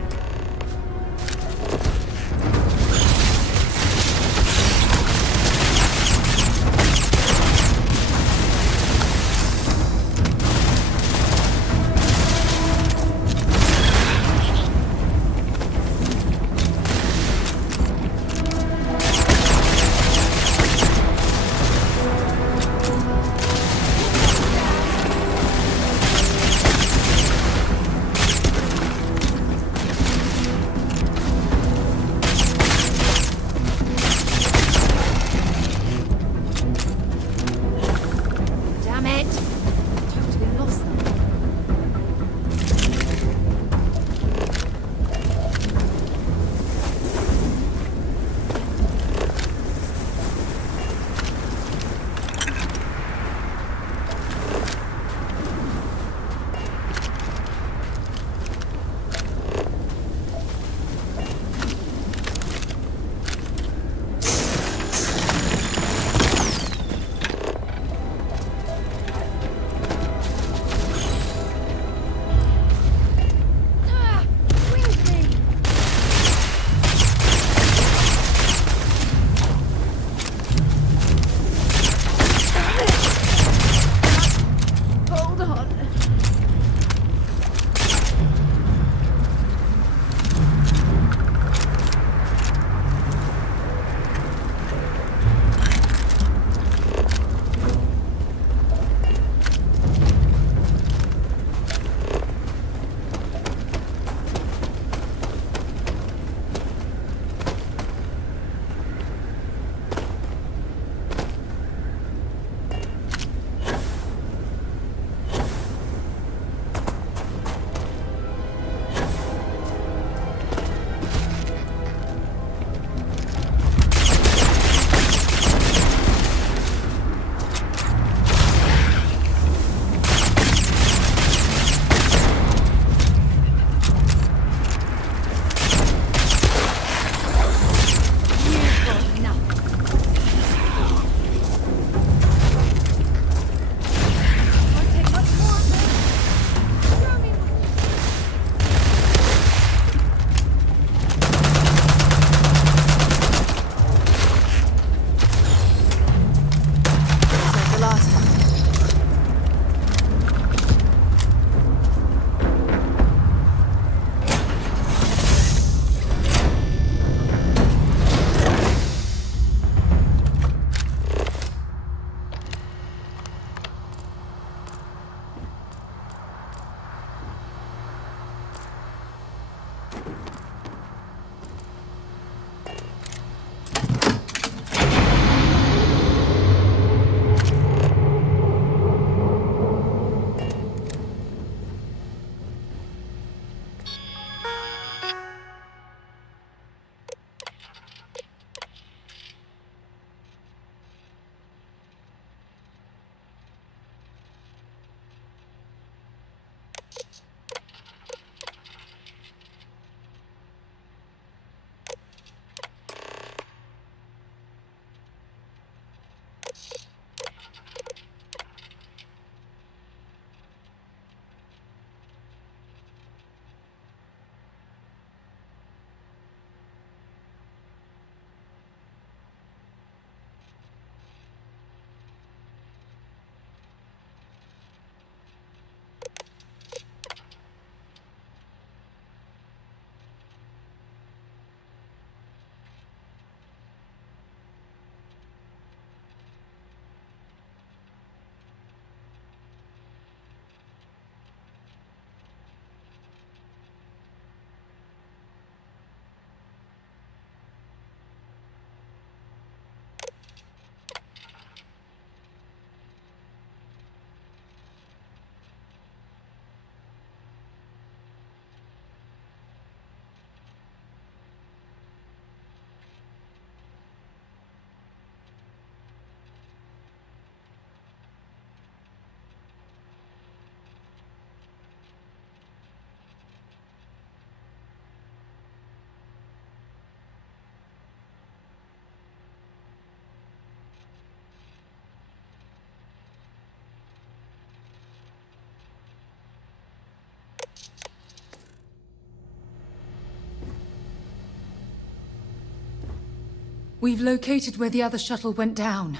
We've located where the other shuttle went down.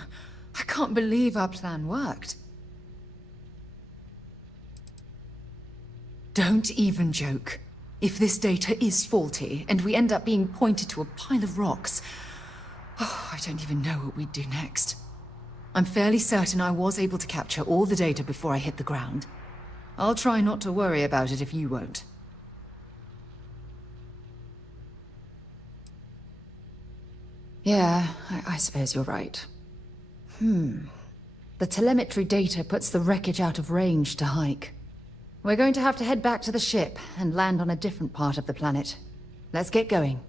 I can't believe our plan worked. Don't even joke. If this data is faulty, and we end up being pointed to a pile of rocks, I don't even know what we'd do next. I'm fairly certain I was able to capture all the data before I hit the ground. I'll try not to worry about it if you won't. Yeah, I suppose you're right. The telemetry data puts the wreckage out of range to hike. We're going to have to head back to the ship and land on a different part of the planet. Let's get going.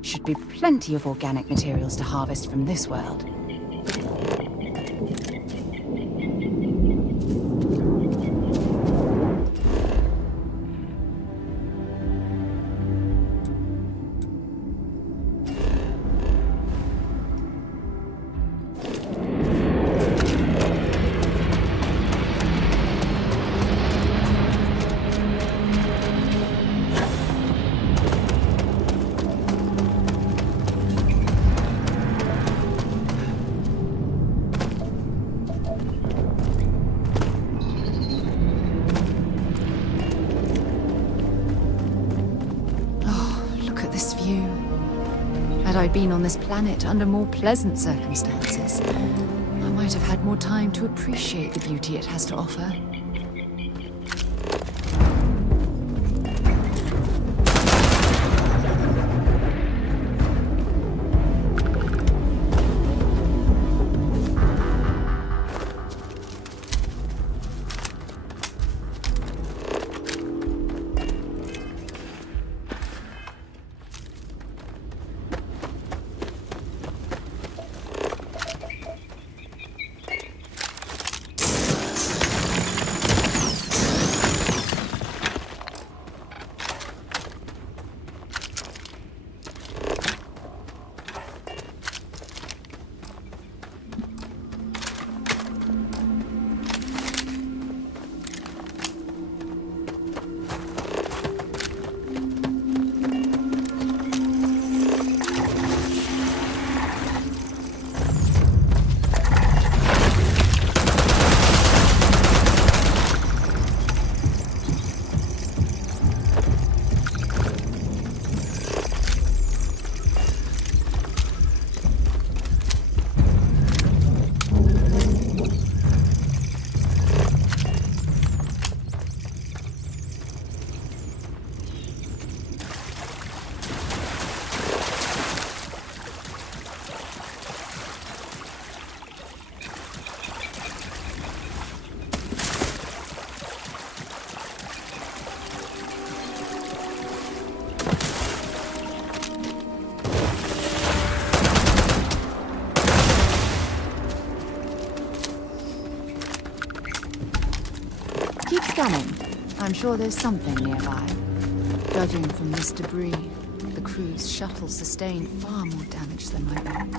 Should be plenty of organic materials to harvest from this world. Had I been on this planet under more pleasant circumstances, I might have had more time to appreciate the beauty it has to offer. Keep scanning. I'm sure there's something nearby. Judging from this debris, the cruise shuttle sustained far more damage than my own.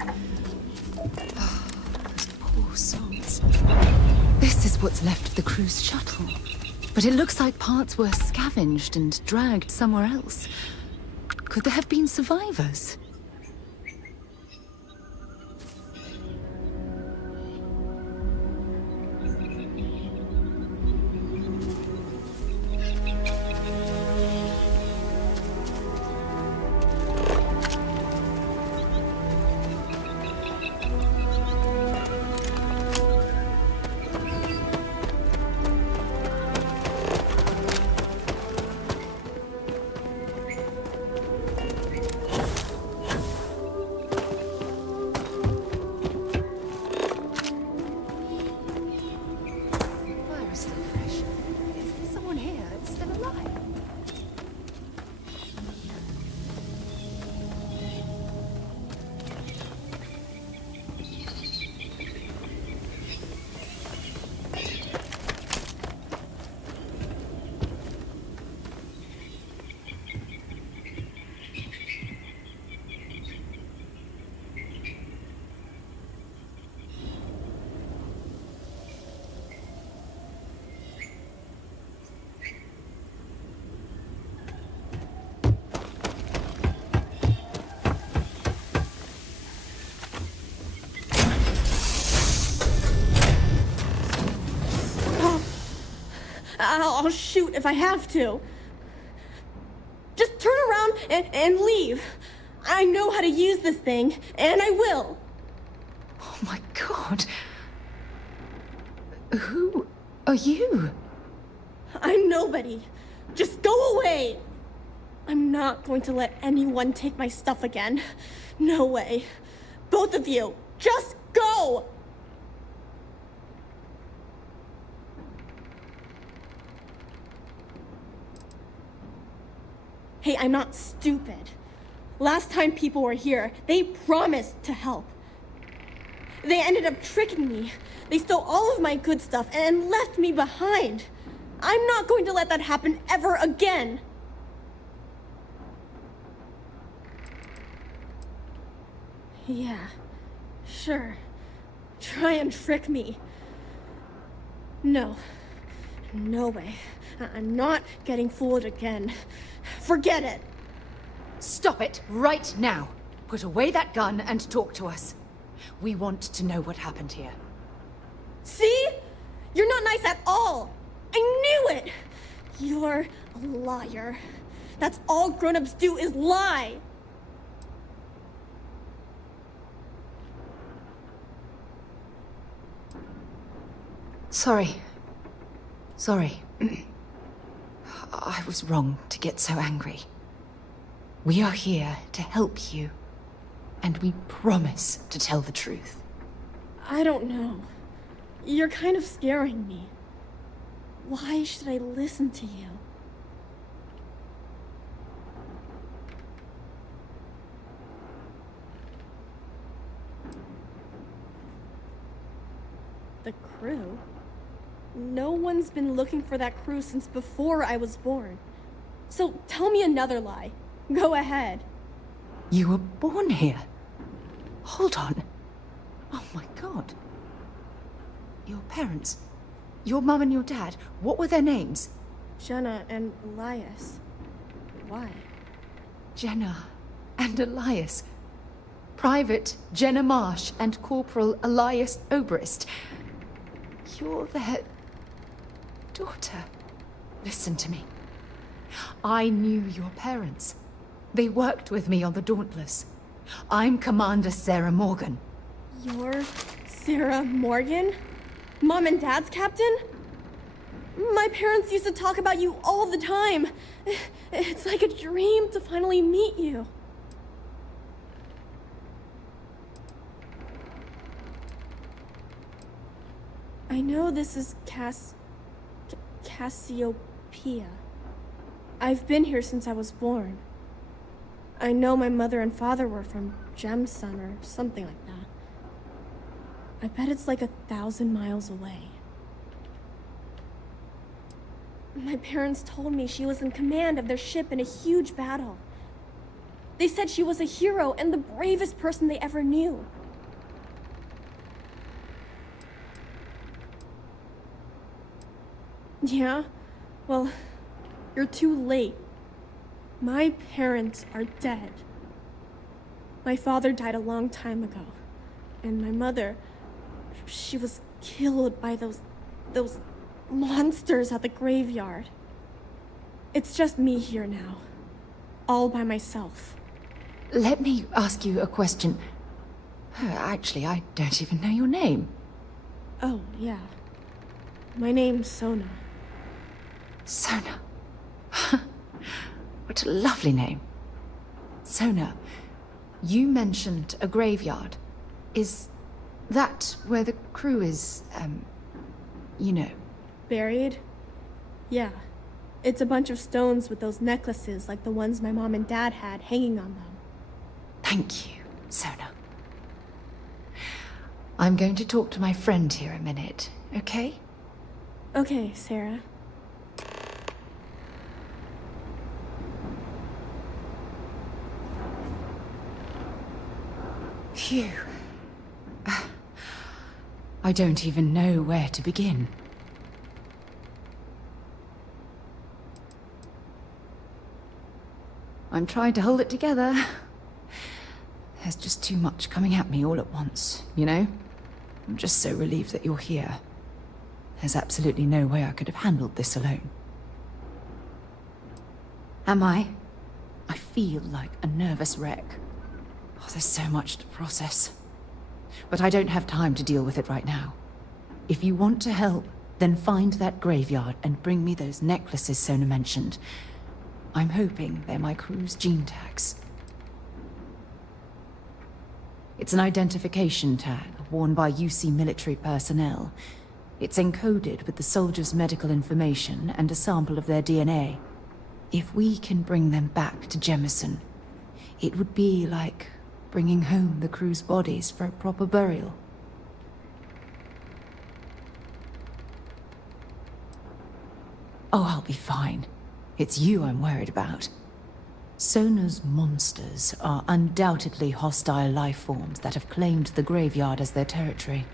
Those poor souls. This is what's left of the cruise shuttle. But it looks like parts were scavenged and dragged somewhere else. Could there have been survivors? I'll shoot if I have to. Just turn around and leave. I know how to use this thing, and I will. Oh my god. Who are you? I'm nobody. Just go away. I'm not going to let anyone take my stuff again. No way. Both of you, just go! Hey, I'm not stupid. Last time people were here, they promised to help. They ended up tricking me. They stole all of my good stuff and left me behind. I'm not going to let that happen ever again. Yeah, sure. Try and trick me. No. No way. I'm not getting fooled again. Forget it. Stop it right now. Put away that gun and talk to us. We want to know what happened here. See? You're not nice at all. I knew it. You're a liar. That's all grown-ups do is lie. Sorry. I was wrong to get so angry. We are here to help you, and we promise to tell the truth. I don't know. You're kind of scaring me. Why should I listen to you? The crew? No one's been looking for that crew since before I was born. So tell me another lie. Go ahead. You were born here? Hold on. Oh my god. Your parents, your mum and your dad, what were their names? Jenna and Elias. Why? Jenna and Elias. Private Jenna Marsh and Corporal Elias Obrist. You're their daughter. Listen to me. I knew your parents. They worked with me on the Dauntless. I'm Commander Sarah Morgan. You're Sarah Morgan? Mom and Dad's captain? My parents used to talk about you all the time. It's like a dream to finally meet you. I know this is Cassiopeia. I've been here since I was born. I know my mother and father were from Gemsun or something like that. I bet it's like 1,000 miles away. My parents told me she was in command of their ship in a huge battle. They said she was a hero and the bravest person they ever knew. Yeah? Well, you're too late. My parents are dead. My father died a long time ago. And my mother, she was killed by those monsters at the graveyard. It's just me here now. All by myself. Let me ask you a question. Actually, I don't even know your name. Oh, yeah. My name's Sona. Sona. What a lovely name. Sona, you mentioned a graveyard. Is that where the crew is, you know? Buried? Yeah. It's a bunch of stones with those necklaces like the ones my mom and dad had hanging on them. Thank you, Sona. I'm going to talk to my friend here a minute, okay? Okay, Sarah. Phew. I don't even know where to begin. I'm trying to hold it together. There's just too much coming at me all at once, you know? I'm just so relieved that you're here. There's absolutely no way I could have handled this alone. Am I? I feel like a nervous wreck. Oh, there's so much to process. But I don't have time to deal with it right now. If you want to help, then find that graveyard and bring me those necklaces Sona mentioned. I'm hoping they're my crew's gene tags. It's an identification tag worn by UC military personnel. It's encoded with the soldiers' medical information and a sample of their DNA. If we can bring them back to Jemison, it would be like bringing home the crew's bodies for a proper burial. Oh, I'll be fine. It's you I'm worried about. Sona's monsters are undoubtedly hostile life forms that have claimed the graveyard as their territory.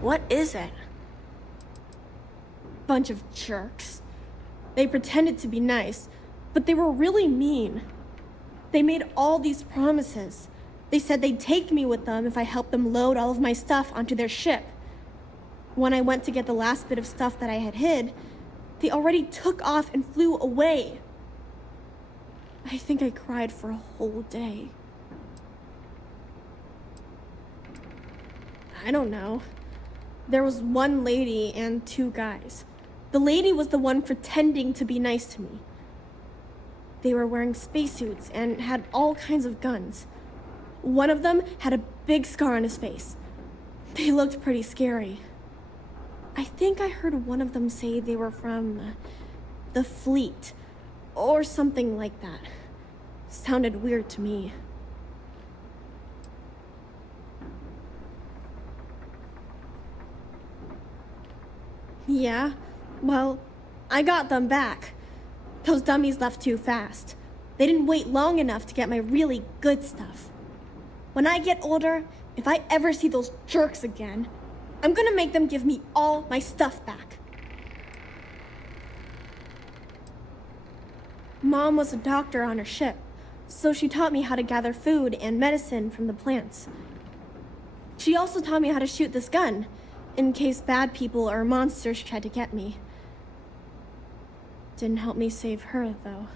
What is it? Bunch of jerks. They pretended to be nice, but they were really mean. They made all these promises. They said they'd take me with them if I helped them load all of my stuff onto their ship. When I went to get the last bit of stuff that I had hid, they already took off and flew away. I think I cried for a whole day. I don't know. There was one lady and 2 guys. The lady was the one pretending to be nice to me. They were wearing spacesuits and had all kinds of guns. One of them had a big scar on his face. They looked pretty scary. I think I heard one of them say they were from the fleet or something like that. Sounded weird to me. Yeah, well, I got them back. Those dummies left too fast. They didn't wait long enough to get my really good stuff. When I get older, if I ever see those jerks again, I'm gonna make them give me all my stuff back. Mom was a doctor on her ship, so she taught me how to gather food and medicine from the plants. She also taught me how to shoot this gun, in case bad people or monsters tried to get me. Didn't help me save her, though.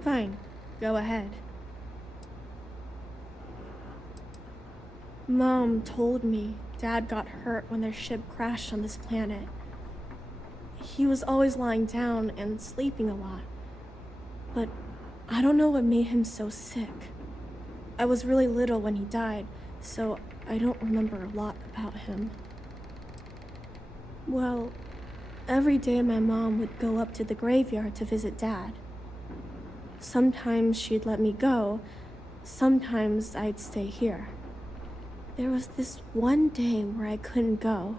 Fine, go ahead. Mom told me Dad got hurt when their ship crashed on this planet. He was always lying down and sleeping a lot. But I don't know what made him so sick. I was really little when he died, so I don't remember a lot about him. Well, every day my mom would go up to the graveyard to visit Dad. Sometimes she'd let me go, sometimes I'd stay here. There was this one day where I couldn't go,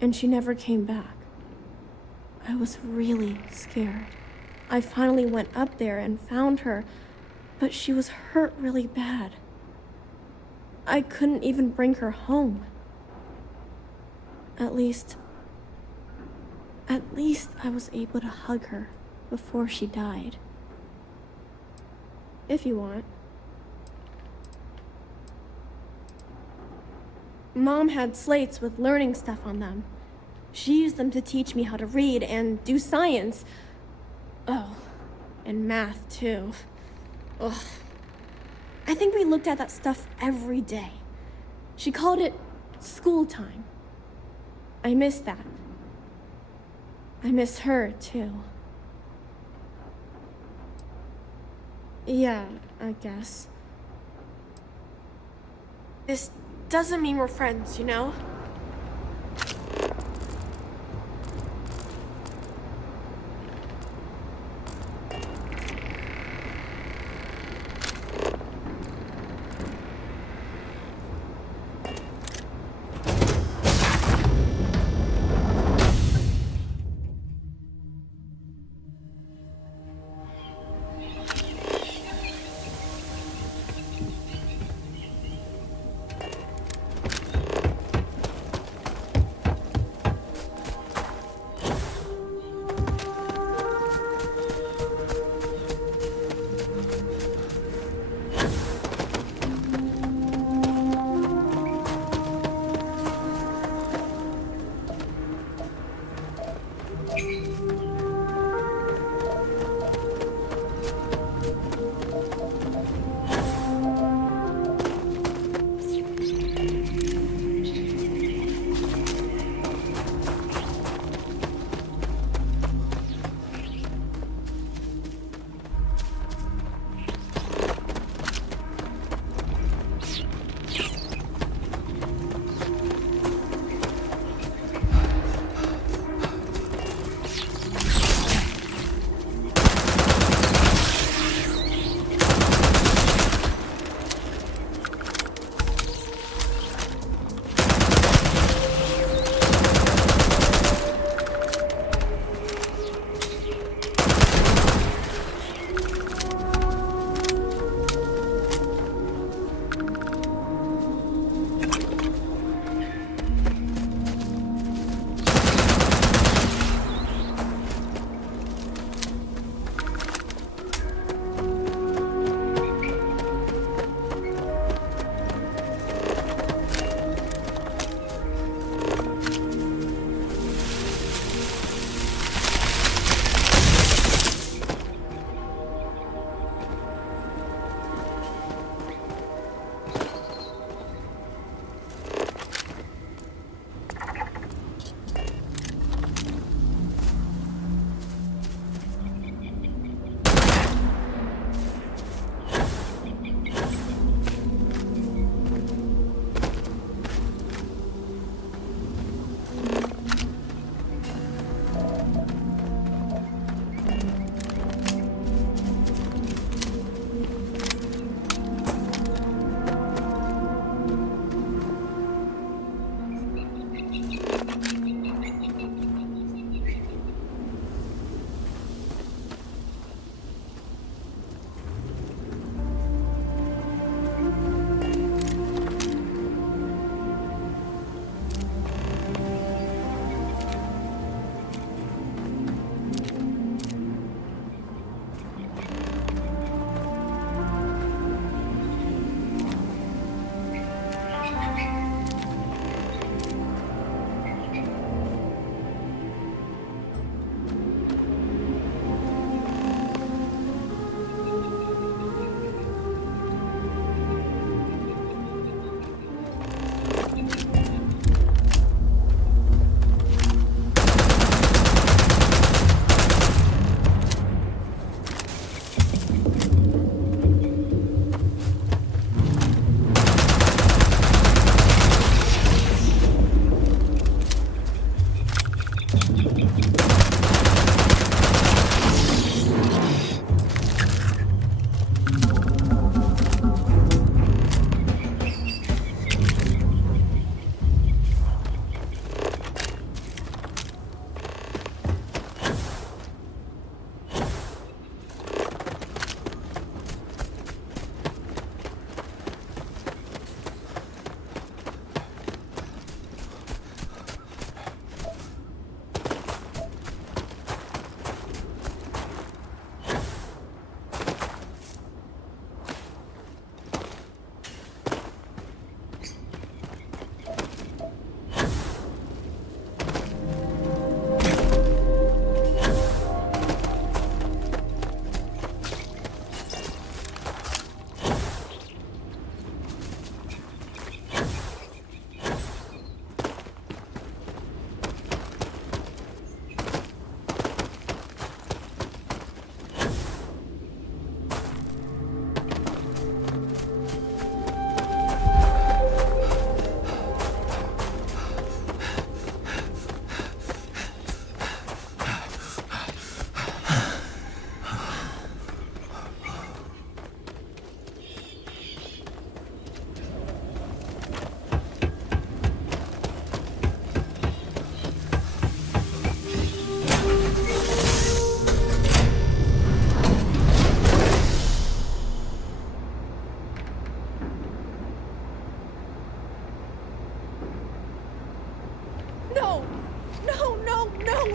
and she never came back. I was really scared. I finally went up there and found her, but she was hurt really bad. I couldn't even bring her home. At least I was able to hug her before she died. If you want. Mom had slates with learning stuff on them. She used them to teach me how to read and do science. Oh, and math too. Ugh. I think we looked at that stuff every day. She called it school time. I miss that. I miss her too. Yeah, I guess. This doesn't mean we're friends, you know?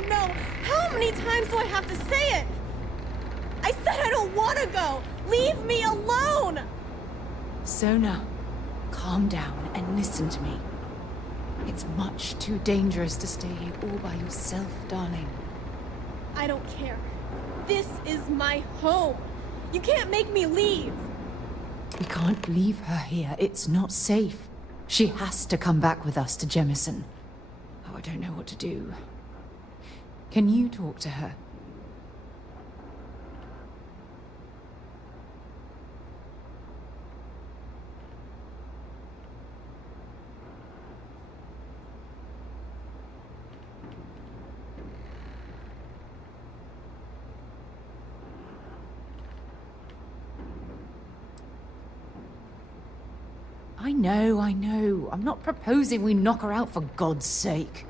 no! How many times do I have to say it? I said I don't want to go! Leave me alone! Sona, calm down and listen to me. It's much too dangerous to stay here all by yourself, darling. I don't care. This is my home. You can't make me leave. We can't leave her here. It's not safe. She has to come back with us to Jemison. Oh, I don't know what to do. Can you talk to her? I know. I'm not proposing we knock her out for God's sake.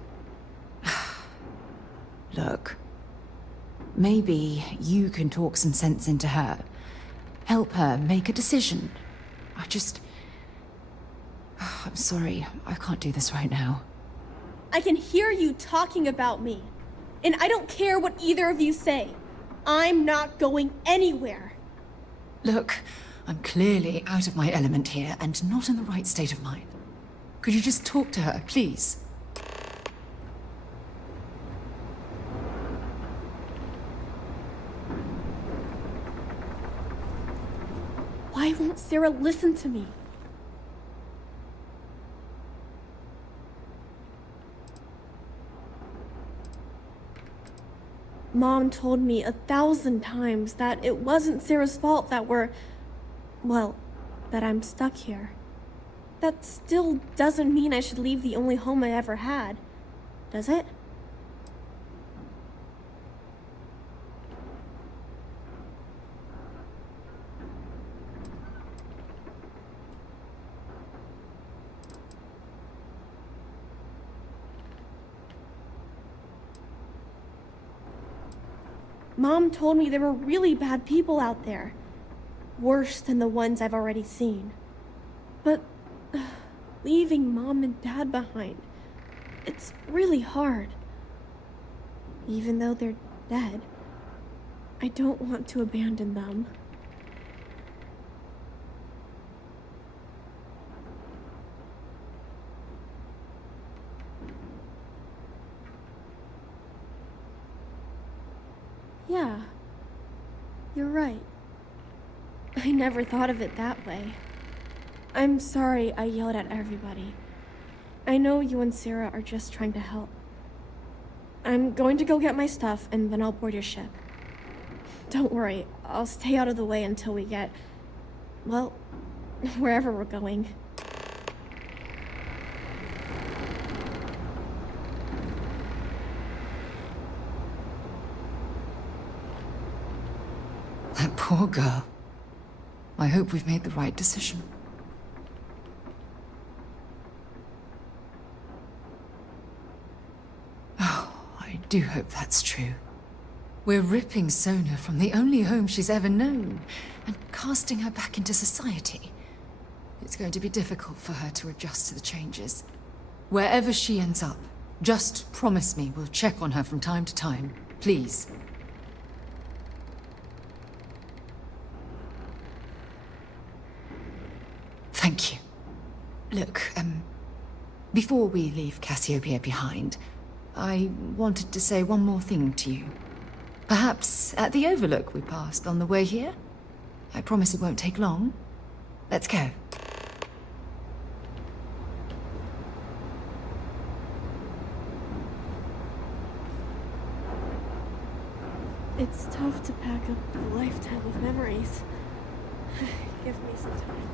Look, maybe you can talk some sense into her. Help her make a decision. I'm sorry, I can't do this right now. I can hear you talking about me. And I don't care what either of you say. I'm not going anywhere. Look, I'm clearly out of my element here and not in the right state of mind. Could you just talk to her, please? Why won't Sarah listen to me? Mom told me 1,000 times that it wasn't Sarah's fault that that I'm stuck here. That still doesn't mean I should leave the only home I ever had, does it? Mom told me there were really bad people out there. Worse than the ones I've already seen. But leaving Mom and Dad behind, it's really hard. Even though they're dead, I don't want to abandon them. Yeah, you're right. I never thought of it that way. I'm sorry I yelled at everybody. I know you and Sarah are just trying to help. I'm going to go get my stuff and then I'll board your ship. Don't worry, I'll stay out of the way until we get, well, wherever we're going. That poor girl. I hope we've made the right decision. Oh, I do hope that's true. We're ripping Sona from the only home she's ever known and casting her back into society. It's going to be difficult for her to adjust to the changes. Wherever she ends up, just promise me we'll check on her from time to time, please. Thank you. Look, before we leave Cassiopeia behind, I wanted to say one more thing to you. Perhaps at the overlook we passed on the way here? I promise it won't take long. Let's go. It's tough to pack up a lifetime of memories. Give me some time.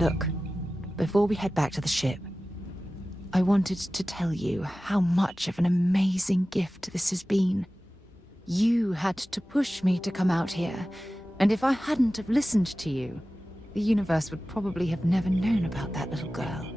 Look, before we head back to the ship, I wanted to tell you how much of an amazing gift this has been. You had to push me to come out here, and if I hadn't have listened to you, the universe would probably have never known about that little girl.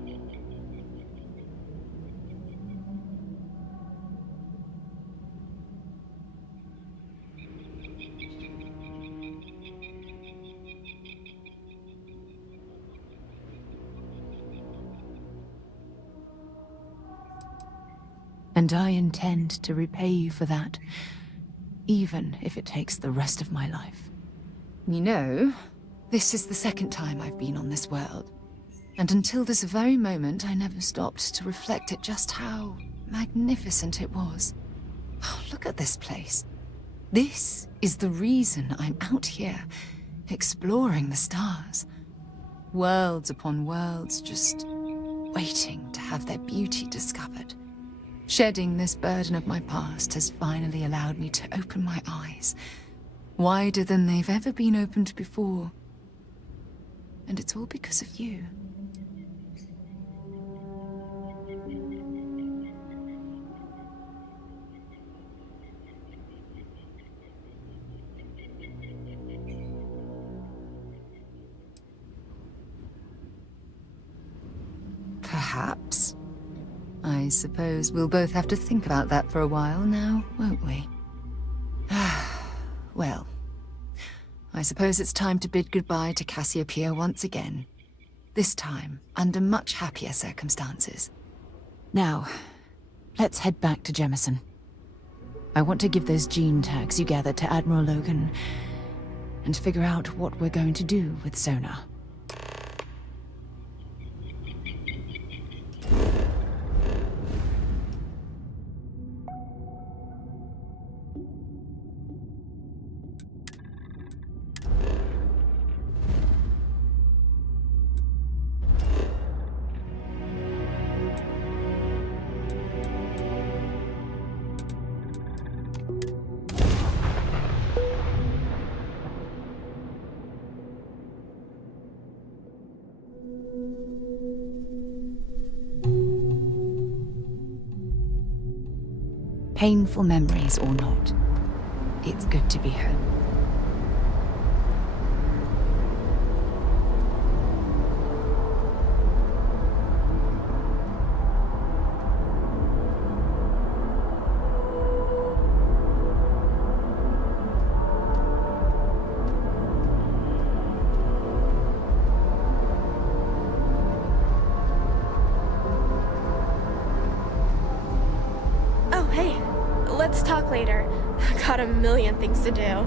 And I intend to repay you for that, even if it takes the rest of my life. You know, this is the second time I've been on this world, and until this very moment I never stopped to reflect at just how magnificent it was. Oh, look at this place. This is the reason I'm out here, exploring the stars. Worlds upon worlds, just waiting to have their beauty discovered. Shedding this burden of my past has finally allowed me to open my eyes, wider than they've ever been opened before. And it's all because of you. Perhaps. I suppose we'll both have to think about that for a while now, won't we? Well, I suppose it's time to bid goodbye to Cassiopeia once again. This time, under much happier circumstances. Now, let's head back to Jemison. I want to give those gene tags you gathered to Admiral Logan, and figure out what we're going to do with Sona. Painful memories or not, it's good to be home. Oh, hey. Let's talk later. I got a million things to do.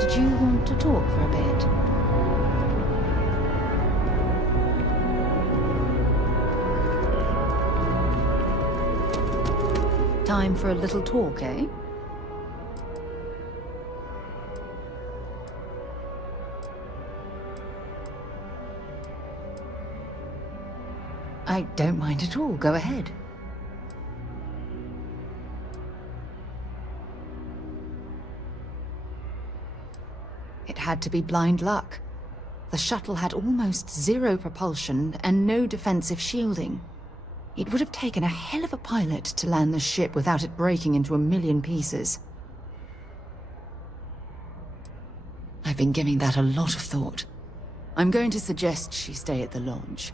Did you want to talk for a bit? Time for a little talk, eh? I don't mind at all. Go ahead. It had to be blind luck. The shuttle had almost zero propulsion and no defensive shielding. It would have taken a hell of a pilot to land the ship without it breaking into a million pieces. I've been giving that a lot of thought. I'm going to suggest she stay at the lodge,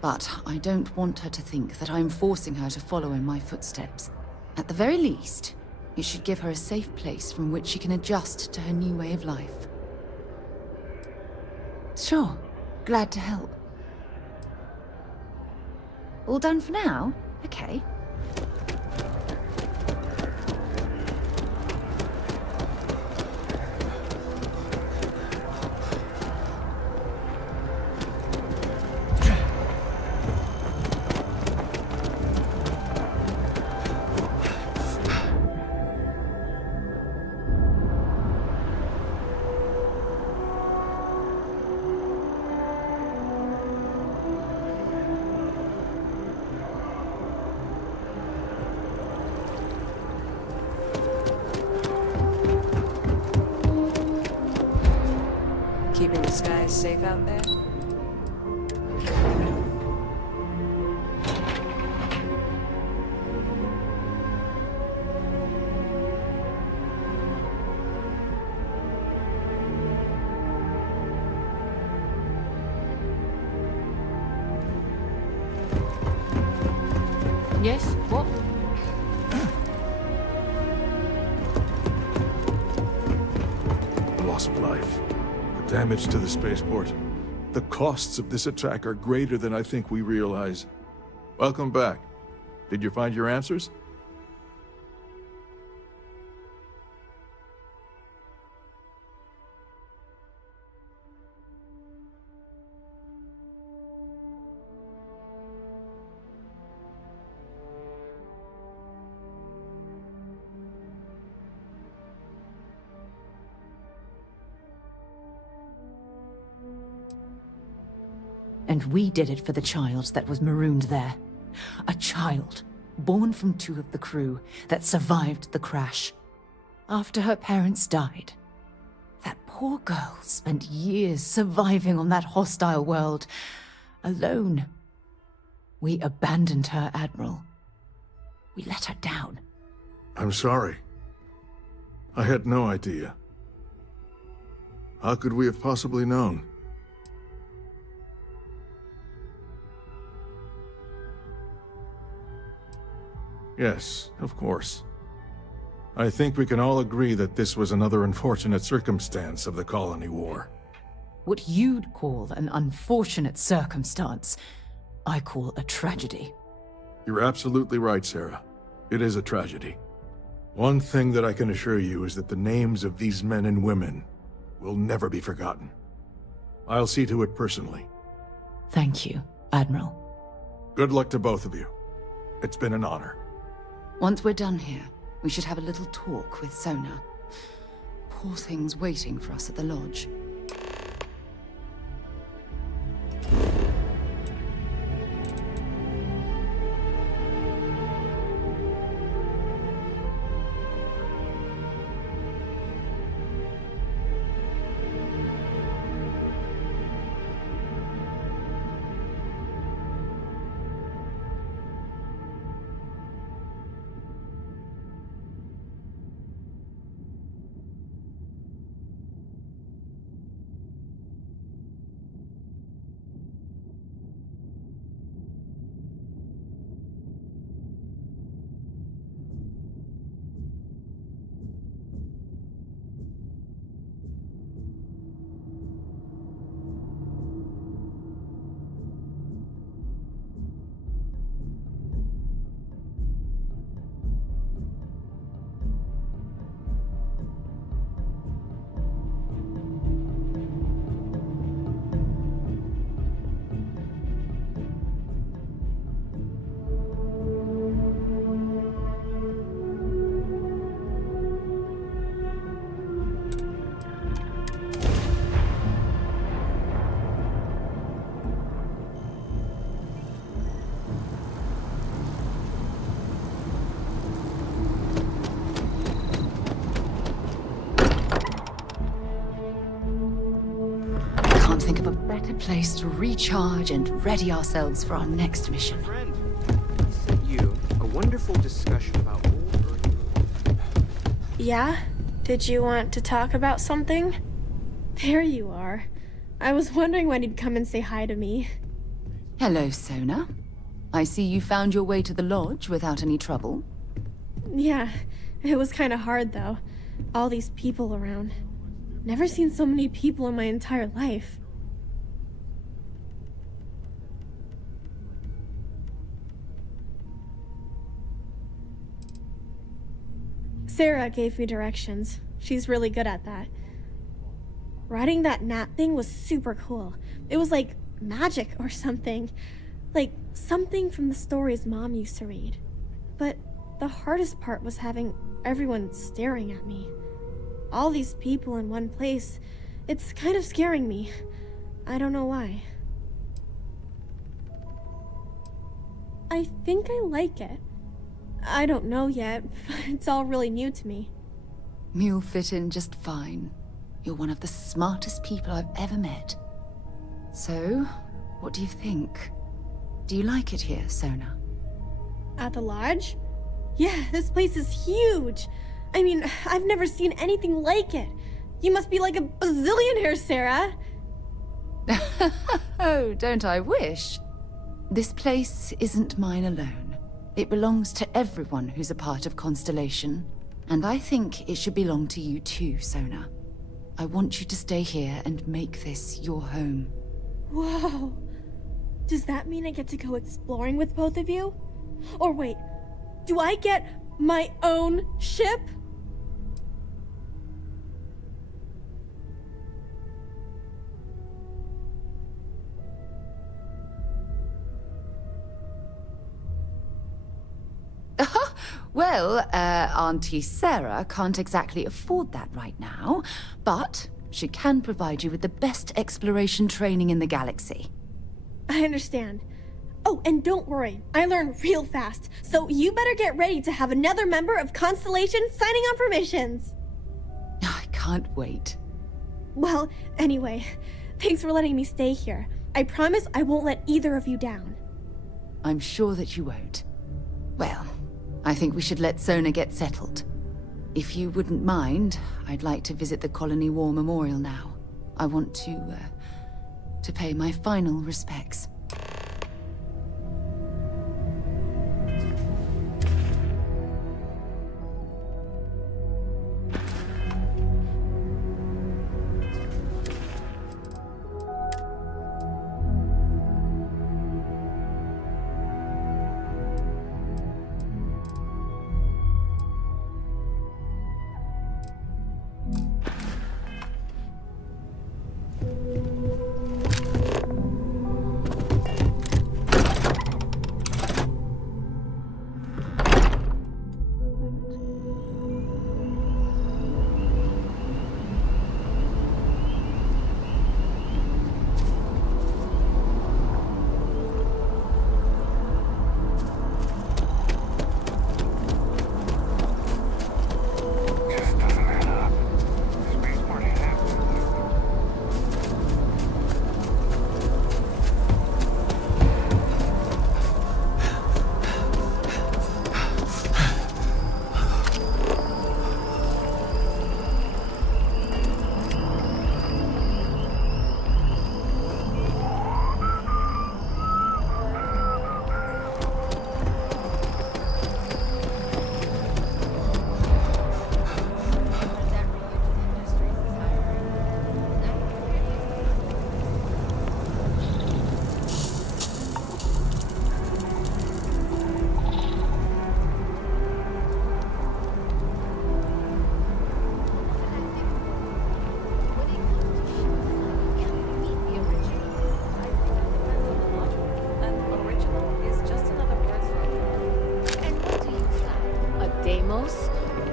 but I don't want her to think that I'm forcing her to follow in my footsteps. At the very least, it should give her a safe place from which she can adjust to her new way of life. Sure, glad to help. All done for now? Okay. Keeping the skies safe out there? Yes? What? Loss of life. The damage to the spaceport. The costs of this attack are greater than I think we realize. Welcome back. Did you find your answers? And we did it for the child that was marooned there. A child, born from two of the crew, that survived the crash. After her parents died, that poor girl spent years surviving on that hostile world, alone. We abandoned her, Admiral. We let her down. I'm sorry. I had no idea. How could we have possibly known? Yes, of course. I think we can all agree that this was another unfortunate circumstance of the Colony War. What you'd call an unfortunate circumstance, I call a tragedy. You're absolutely right, Sarah. It is a tragedy. One thing that I can assure you is that the names of these men and women will never be forgotten. I'll see to it personally. Thank you, Admiral. Good luck to both of you. It's been an honor. Once we're done here, we should have a little talk with Sona. Poor thing's waiting for us at the lodge. place to recharge and ready ourselves for our next mission. Friend, he sent you a wonderful discussion about old Earth. Yeah? Did you want to talk about something? There you are. I was wondering when you'd come and say hi to me. Hello, Sona. I see you found your way to the lodge without any trouble. Yeah, it was kind of hard though. All these people around. Never seen so many people in my entire life. Sarah gave me directions. She's really good at that. Riding that gnat thing was super cool. It was like magic or something. Like something from the stories Mom used to read. But the hardest part was having everyone staring at me. All these people in one place. It's kind of scaring me. I don't know why. I think I like it. I don't know yet, but it's all really new to me. You'll fit in just fine. You're one of the smartest people I've ever met. So, what do you think? Do you like it here, Sona? At the lodge? Yeah, this place is huge. I mean, I've never seen anything like it. You must be like a bazillionaire, Sarah. Oh, don't I wish? This place isn't mine alone. It belongs to everyone who's a part of Constellation. And I think it should belong to you too, Sona. I want you to stay here and make this your home. Whoa. Does that mean I get to go exploring with both of you? Or wait, do I get my own ship? Well, Auntie Sarah can't exactly afford that right now, but she can provide you with the best exploration training in the galaxy. I understand. Oh, and don't worry, I learn real fast, so you better get ready to have another member of Constellation signing on for missions. I can't wait. Well, anyway, thanks for letting me stay here. I promise I won't let either of you down. I'm sure that you won't. Well, I think we should let Sona get settled. If you wouldn't mind, I'd like to visit the Colony War Memorial now. I want to pay my final respects.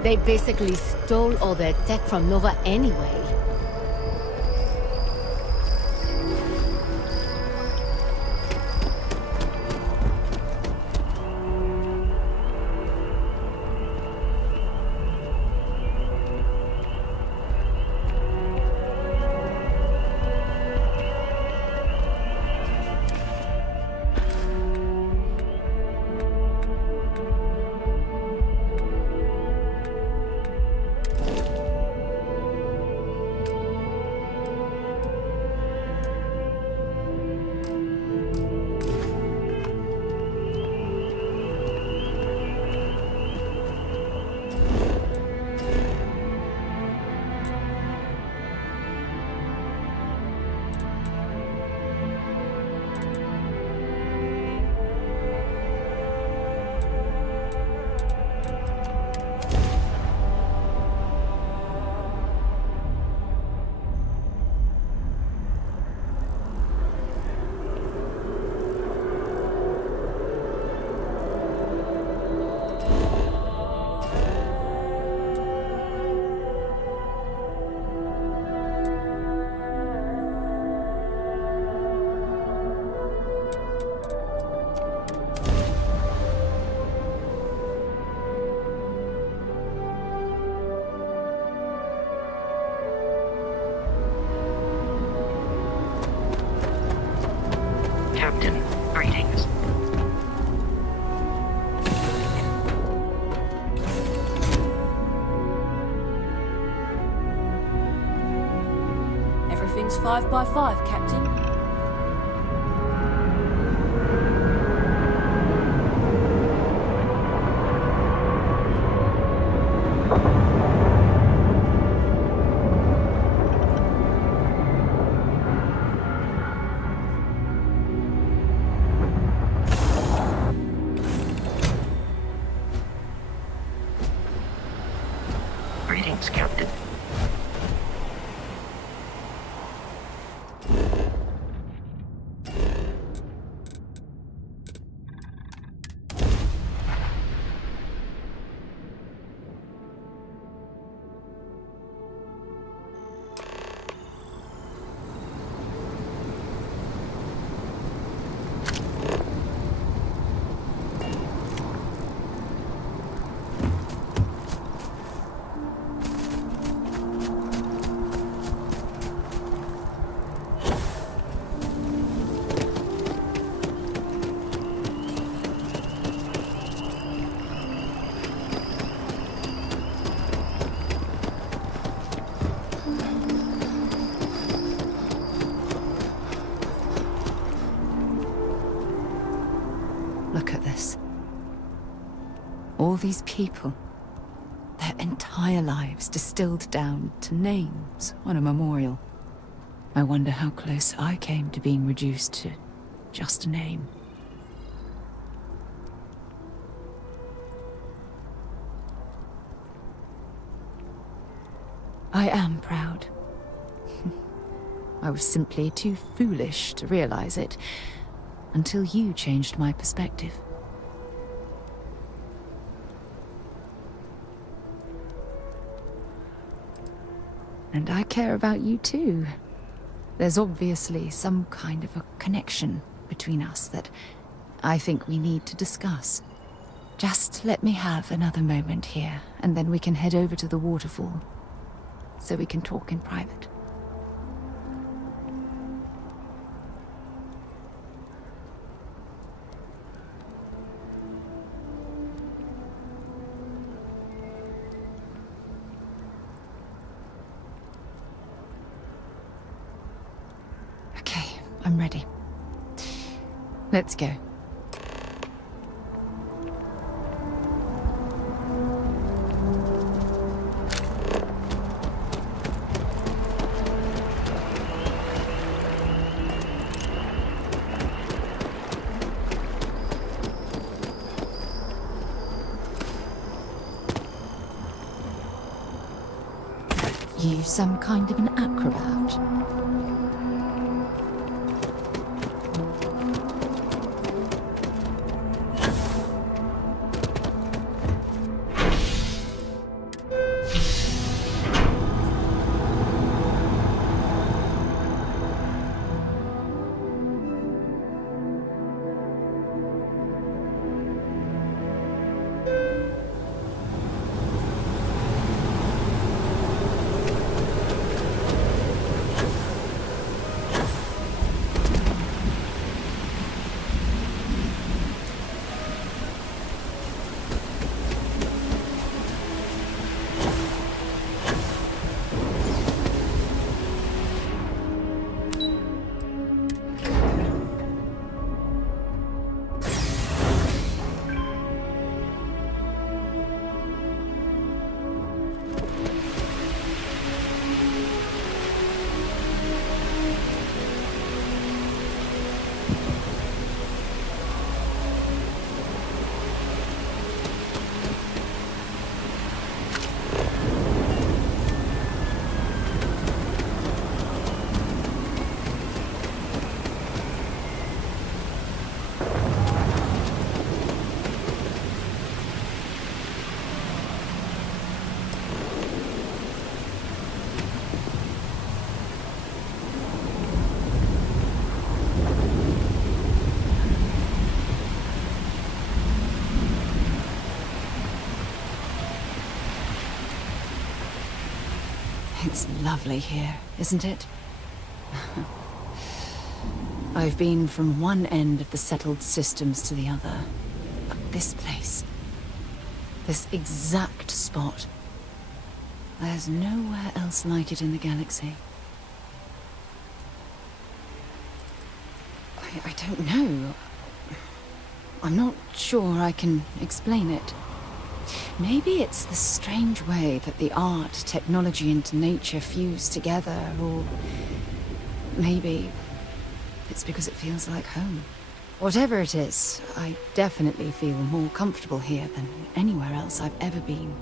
They basically stole all their tech from Nova anyway. 5x5, Captain. Greetings, Captain. Look at this. All these people. Their entire lives distilled down to names on a memorial. I wonder how close I came to being reduced to just a name. I am proud. I was simply too foolish to realize it until you changed my perspective. And I care about you too. There's obviously some kind of a connection between us that I think we need to discuss. Just let me have another moment here, and then we can head over to the waterfall, so we can talk in private. Okay, I'm ready. Let's go. You some kind of an acrobat? It's lovely here, isn't it? I've been from one end of the settled systems to the other. But this place, this exact spot, there's nowhere else like it in the galaxy. I don't know. I'm not sure I can explain it. Maybe it's the strange way that the art, technology, and nature fuse together, or maybe it's because it feels like home. Whatever it is, I definitely feel more comfortable here than anywhere else I've ever been.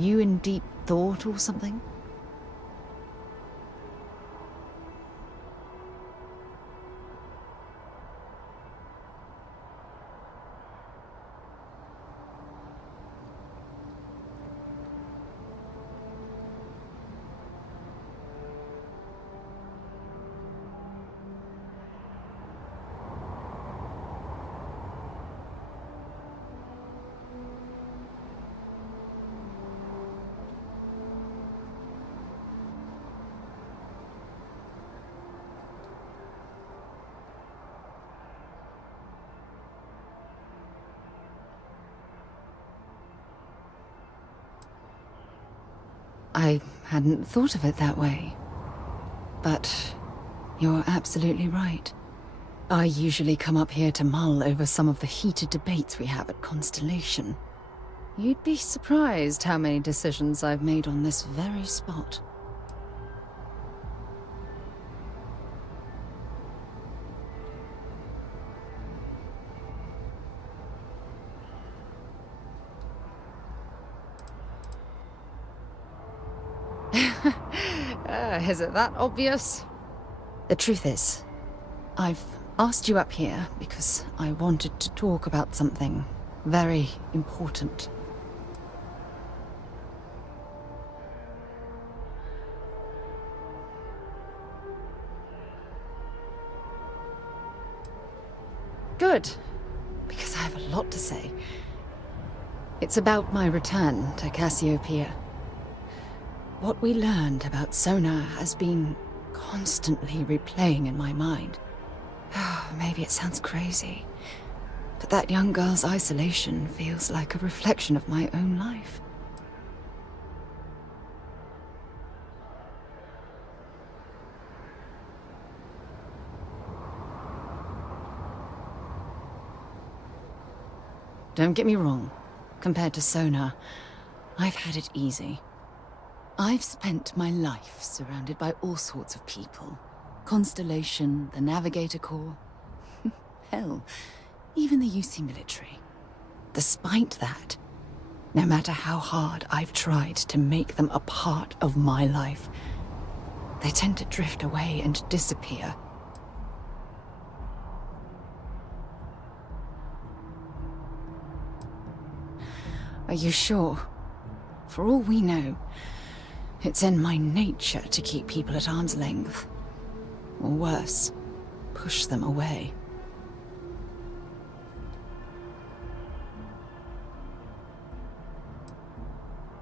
You in deep thought or something? I hadn't thought of it that way. But you're absolutely right. I usually come up here to mull over some of the heated debates we have at Constellation. You'd be surprised how many decisions I've made on this very spot. Is it that obvious? The truth is, I've asked you up here because I wanted to talk about something very important. Good, because I have a lot to say. It's about my return to Cassiopeia. What we learned about Sona has been constantly replaying in my mind. Maybe it sounds crazy, but that young girl's isolation feels like a reflection of my own life. Don't get me wrong. Compared to Sona, I've had it easy. I've spent my life surrounded by all sorts of people. Constellation, the Navigator Corps. Hell, even the UC military. Despite that, no matter how hard I've tried to make them a part of my life, they tend to drift away and disappear. Are you sure? For all we know, it's in my nature to keep people at arm's length. Or worse, push them away.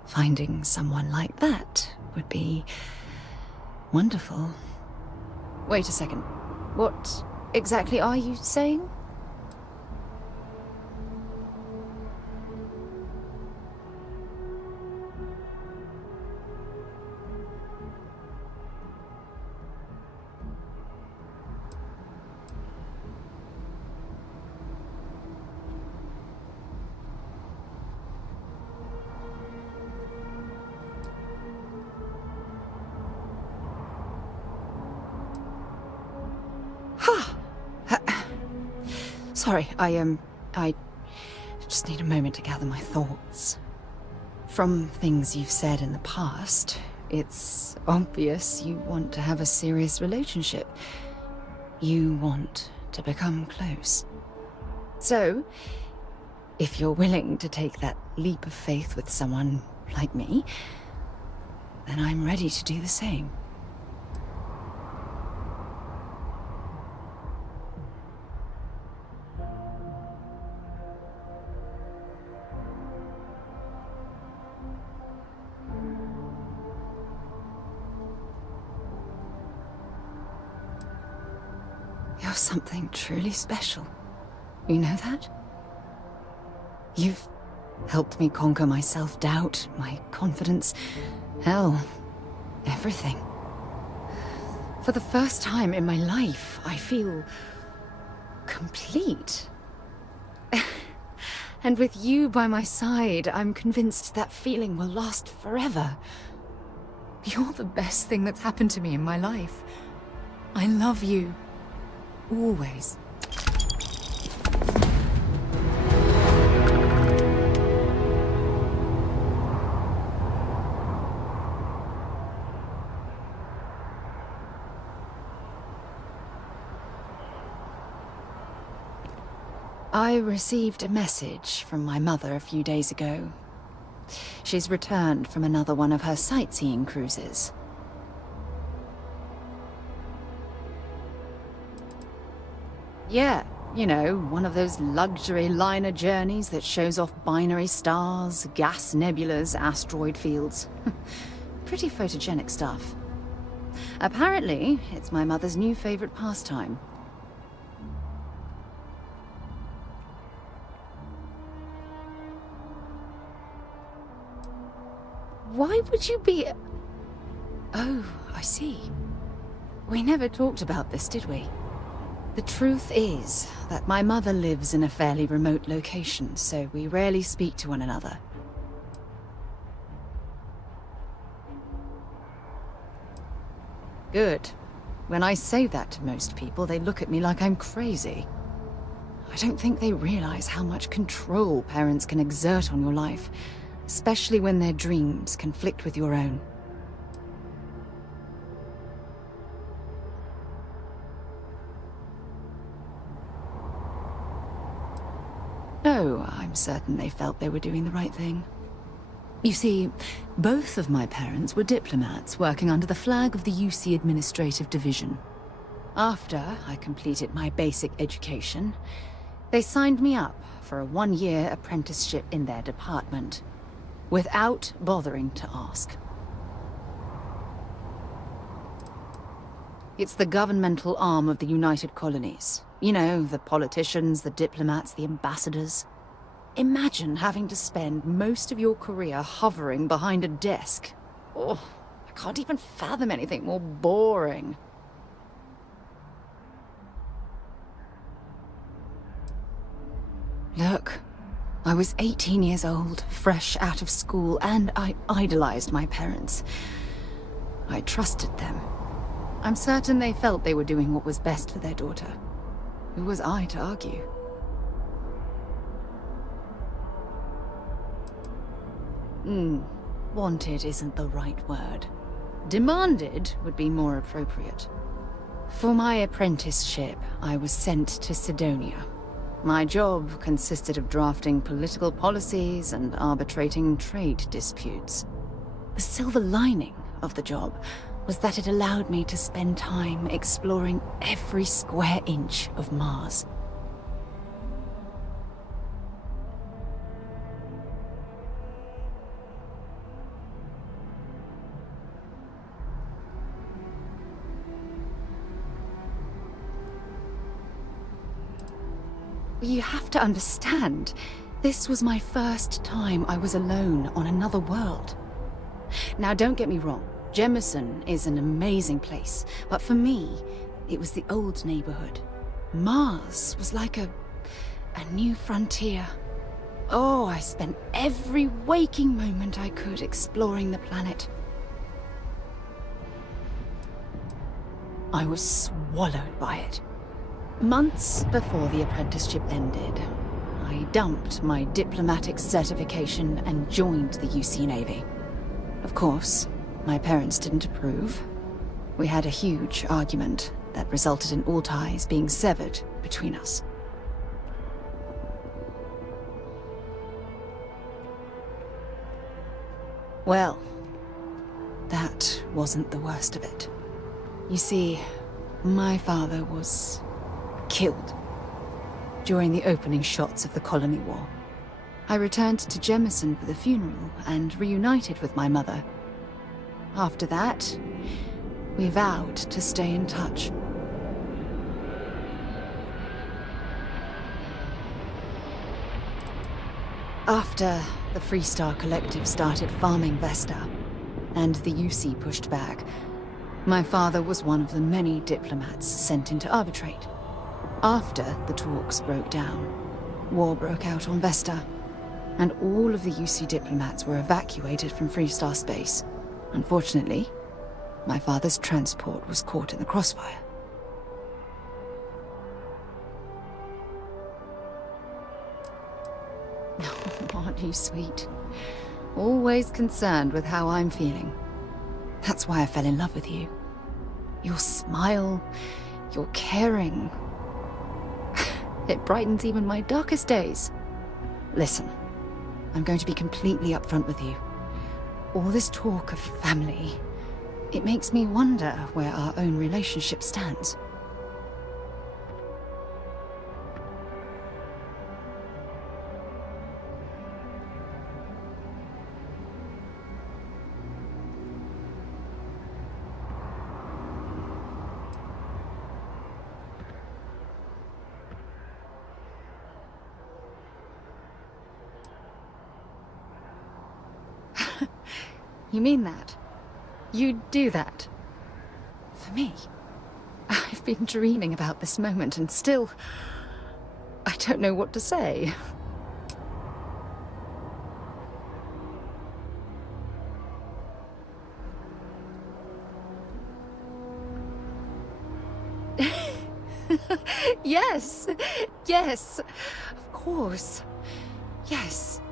Finding someone like that would be wonderful. Wait a second. What exactly are you saying? Sorry, I just need a moment to gather my thoughts. From things you've said in the past, it's obvious you want to have a serious relationship. You want to become close. So, if you're willing to take that leap of faith with someone like me, then I'm ready to do the same. You're something truly special. You know that? You've helped me conquer my self-doubt, my confidence, hell, everything. For the first time in my life, I feel complete. And with you by my side, I'm convinced that feeling will last forever. You're the best thing that's happened to me in my life. I love you. Always. I received a message from my mother a few days ago. She's returned from another one of her sightseeing cruises. Yeah, you know, one of those luxury liner journeys that shows off binary stars, gas nebulas, asteroid fields. Pretty photogenic stuff. Apparently, it's my mother's new favorite pastime. Why would you be... Oh, I see. We never talked about this, did we? The truth is that my mother lives in a fairly remote location, so we rarely speak to one another. Good. When I say that to most people, they look at me like I'm crazy. I don't think they realize how much control parents can exert on your life, especially when their dreams conflict with your own. Oh, I'm certain they felt they were doing the right thing. You see, both of my parents were diplomats working under the flag of the UC Administrative Division. After I completed my basic education, they signed me up for a one-year apprenticeship in their department, without bothering to ask. It's the governmental arm of the United Colonies. You know, the politicians, the diplomats, the ambassadors. Imagine having to spend most of your career hovering behind a desk. Oh, I can't even fathom anything more boring. Look, I was 18 years old, fresh out of school, and I idolized my parents. I trusted them. I'm certain they felt they were doing what was best for their daughter. Who was I to argue? Wanted isn't the right word. Demanded would be more appropriate. For my apprenticeship, I was sent to Sidonia. My job consisted of drafting political policies and arbitrating trade disputes. The silver lining of the job was that it allowed me to spend time exploring every square inch of Mars. You have to understand, this was my first time I was alone on another world. Now, don't get me wrong. Jemison is an amazing place, but for me, it was the old neighborhood. Mars was like a new frontier. Oh, I spent every waking moment I could exploring the planet. I was swallowed by it. Months before the apprenticeship ended, I dumped my diplomatic certification and joined the UC Navy. Of course, my parents didn't approve. We had a huge argument, that resulted in all ties being severed between us. Well, that wasn't the worst of it. You see, my father was killed during the opening shots of the Colony War. I returned to Jemison for the funeral and reunited with my mother. After that, we vowed to stay in touch. After the Freestar Collective started farming Vesta, and the UC pushed back, my father was one of the many diplomats sent in to arbitrate. After the talks broke down, war broke out on Vesta, and all of the UC diplomats were evacuated from Freestar space. Unfortunately, my father's transport was caught in the crossfire. Aren't you sweet? Always concerned with how I'm feeling. That's why I fell in love with you. Your smile, your caring. It brightens even my darkest days. Listen, I'm going to be completely upfront with you. All this talk of family, it makes me wonder where our own relationship stands. You mean that? You'd do that? For me? I've been dreaming about this moment and still... I don't know what to say. Yes! Yes! Of course. Yes.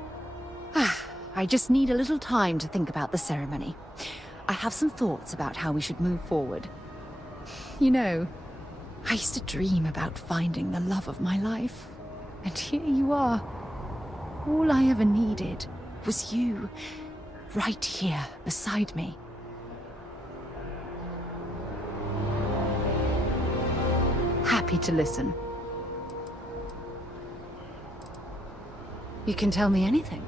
I just need a little time to think about the ceremony. I have some thoughts about how we should move forward. You know, I used to dream about finding the love of my life. And here you are. All I ever needed was you, right here beside me. Happy to listen. You can tell me anything.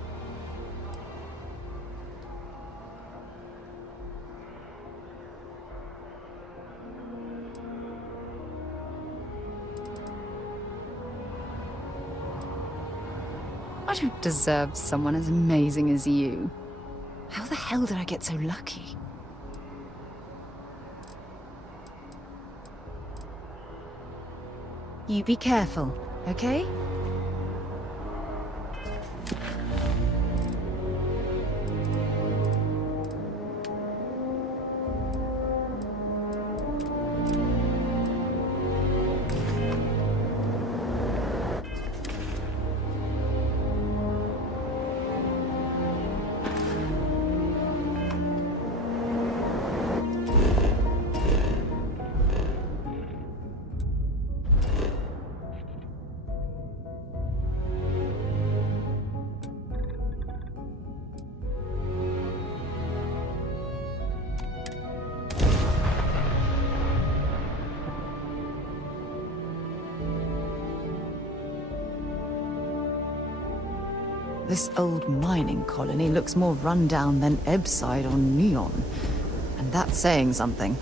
I don't deserve someone as amazing as you. How the hell did I get so lucky? You be careful, okay? This old mining colony looks more run-down than Ebbside or Neon. And that's saying something.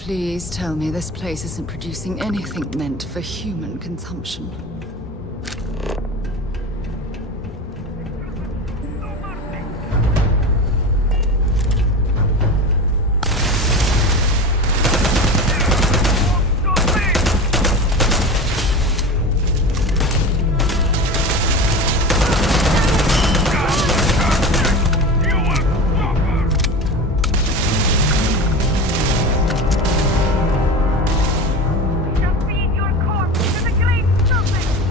Please tell me this place isn't producing anything meant for human consumption. Just feed your corpse to the great serpent!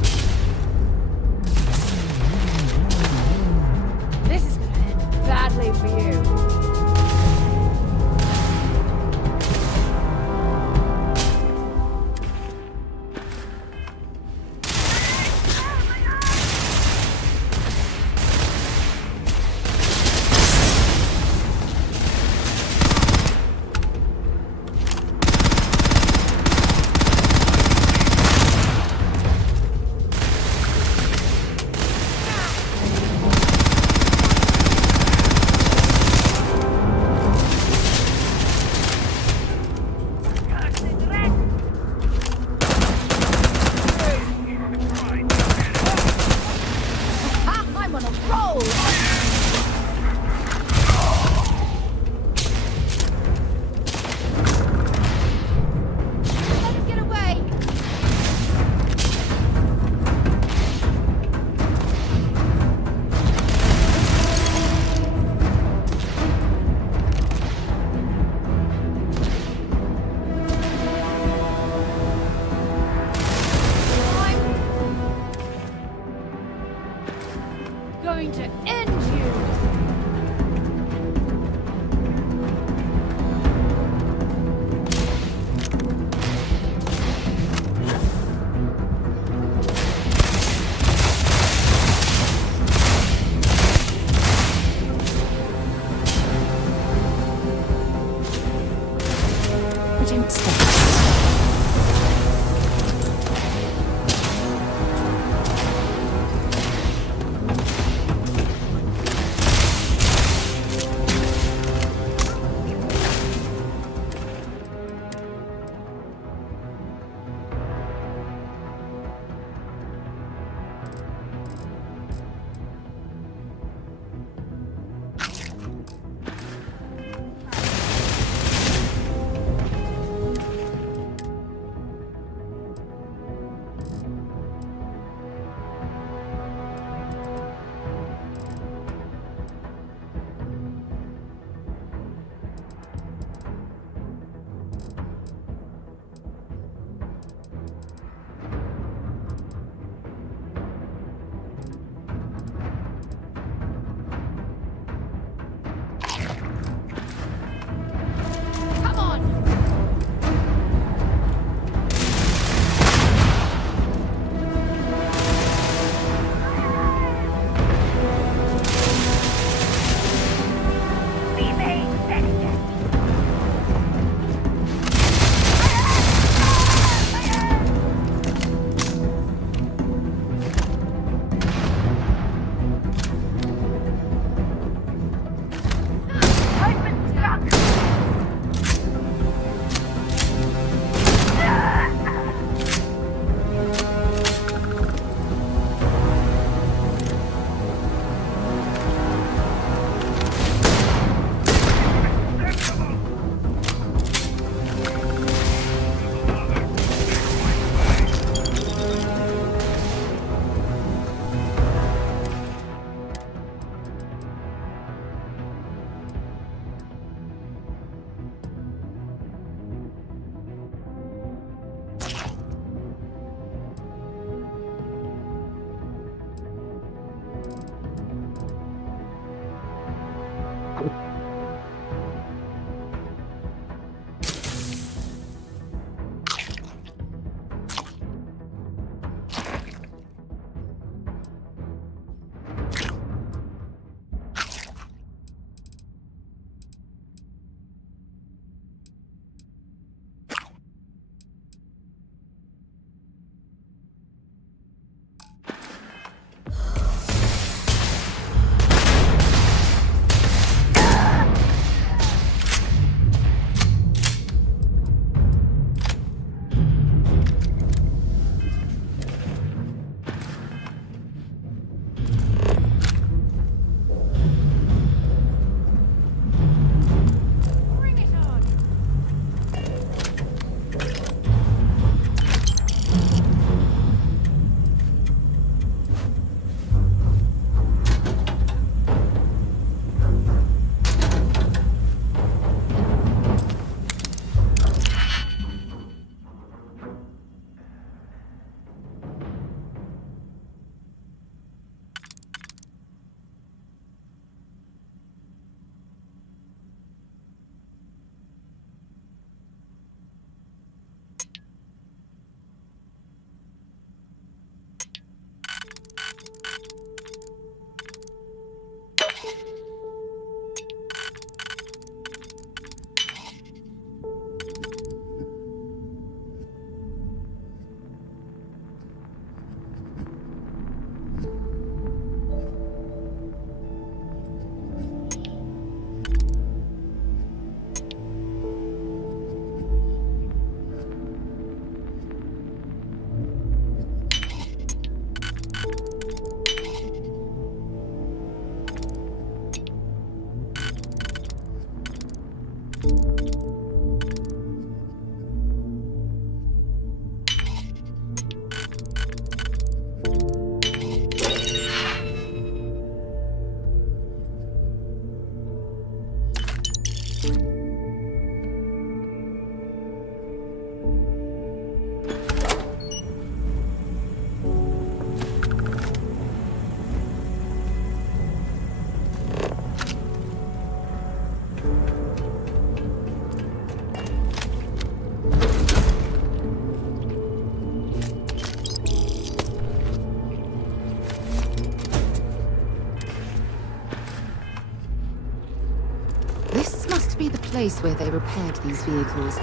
place where they repaired these vehicles.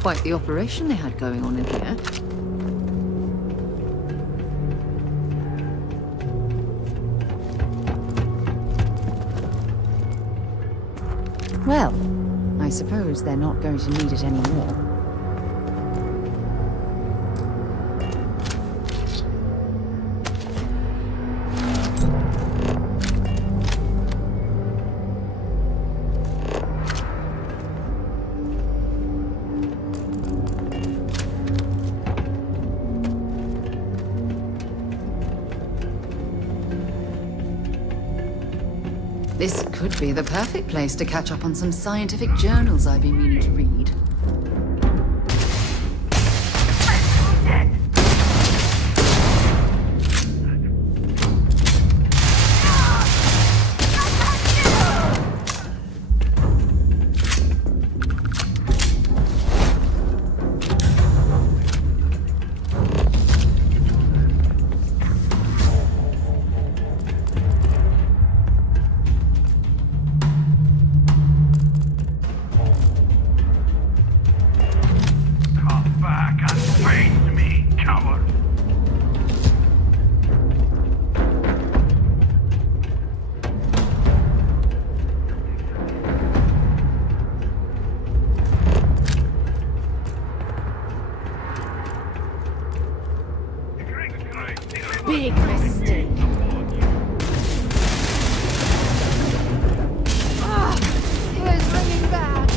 Quite the operation they had going on in here. Well, I suppose they're not going to need it anymore. This could be the perfect place to catch up on some scientific journals I've been meaning to read. Big mistake. Ears ringing bad.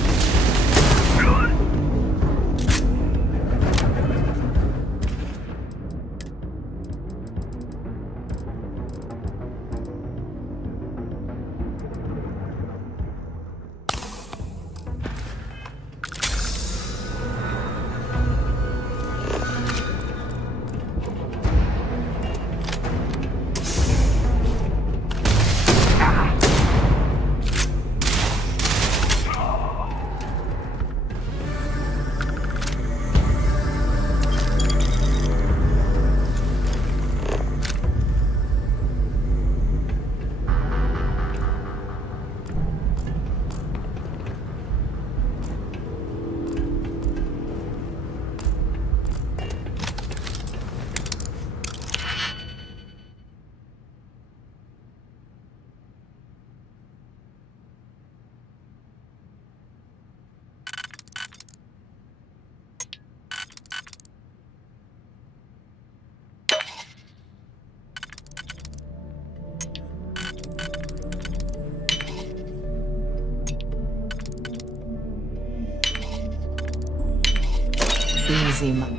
Easy, me.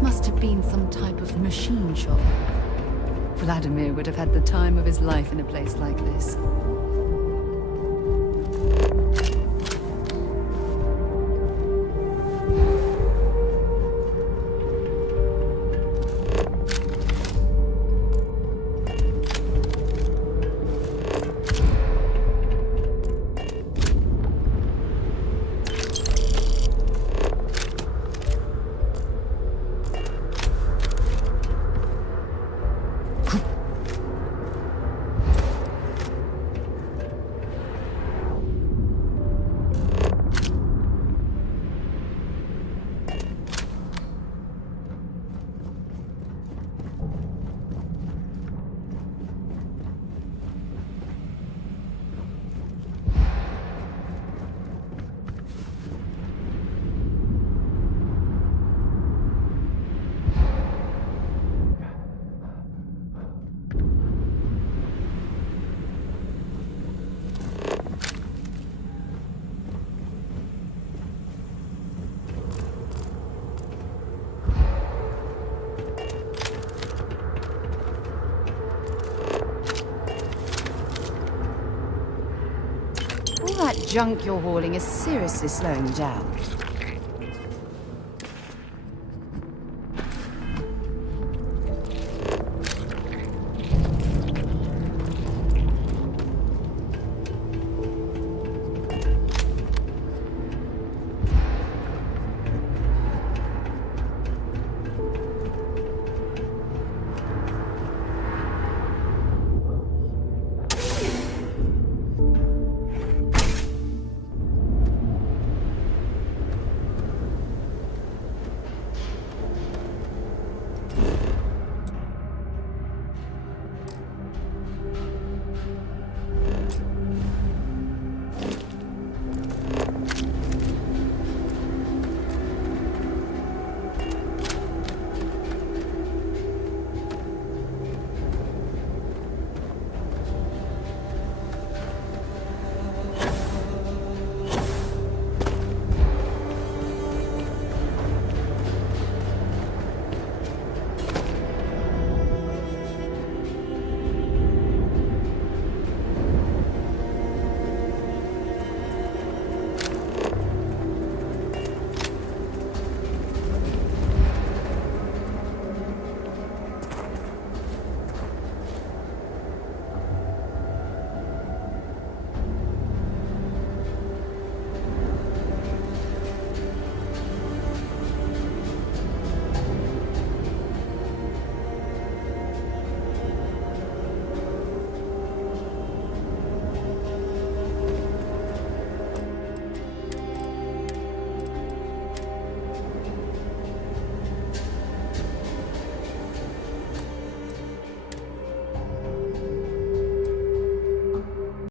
Must have been some type of machine shop. Vladimir would have had the time of his life in a place like this. that junk you're hauling is seriously slowing you down.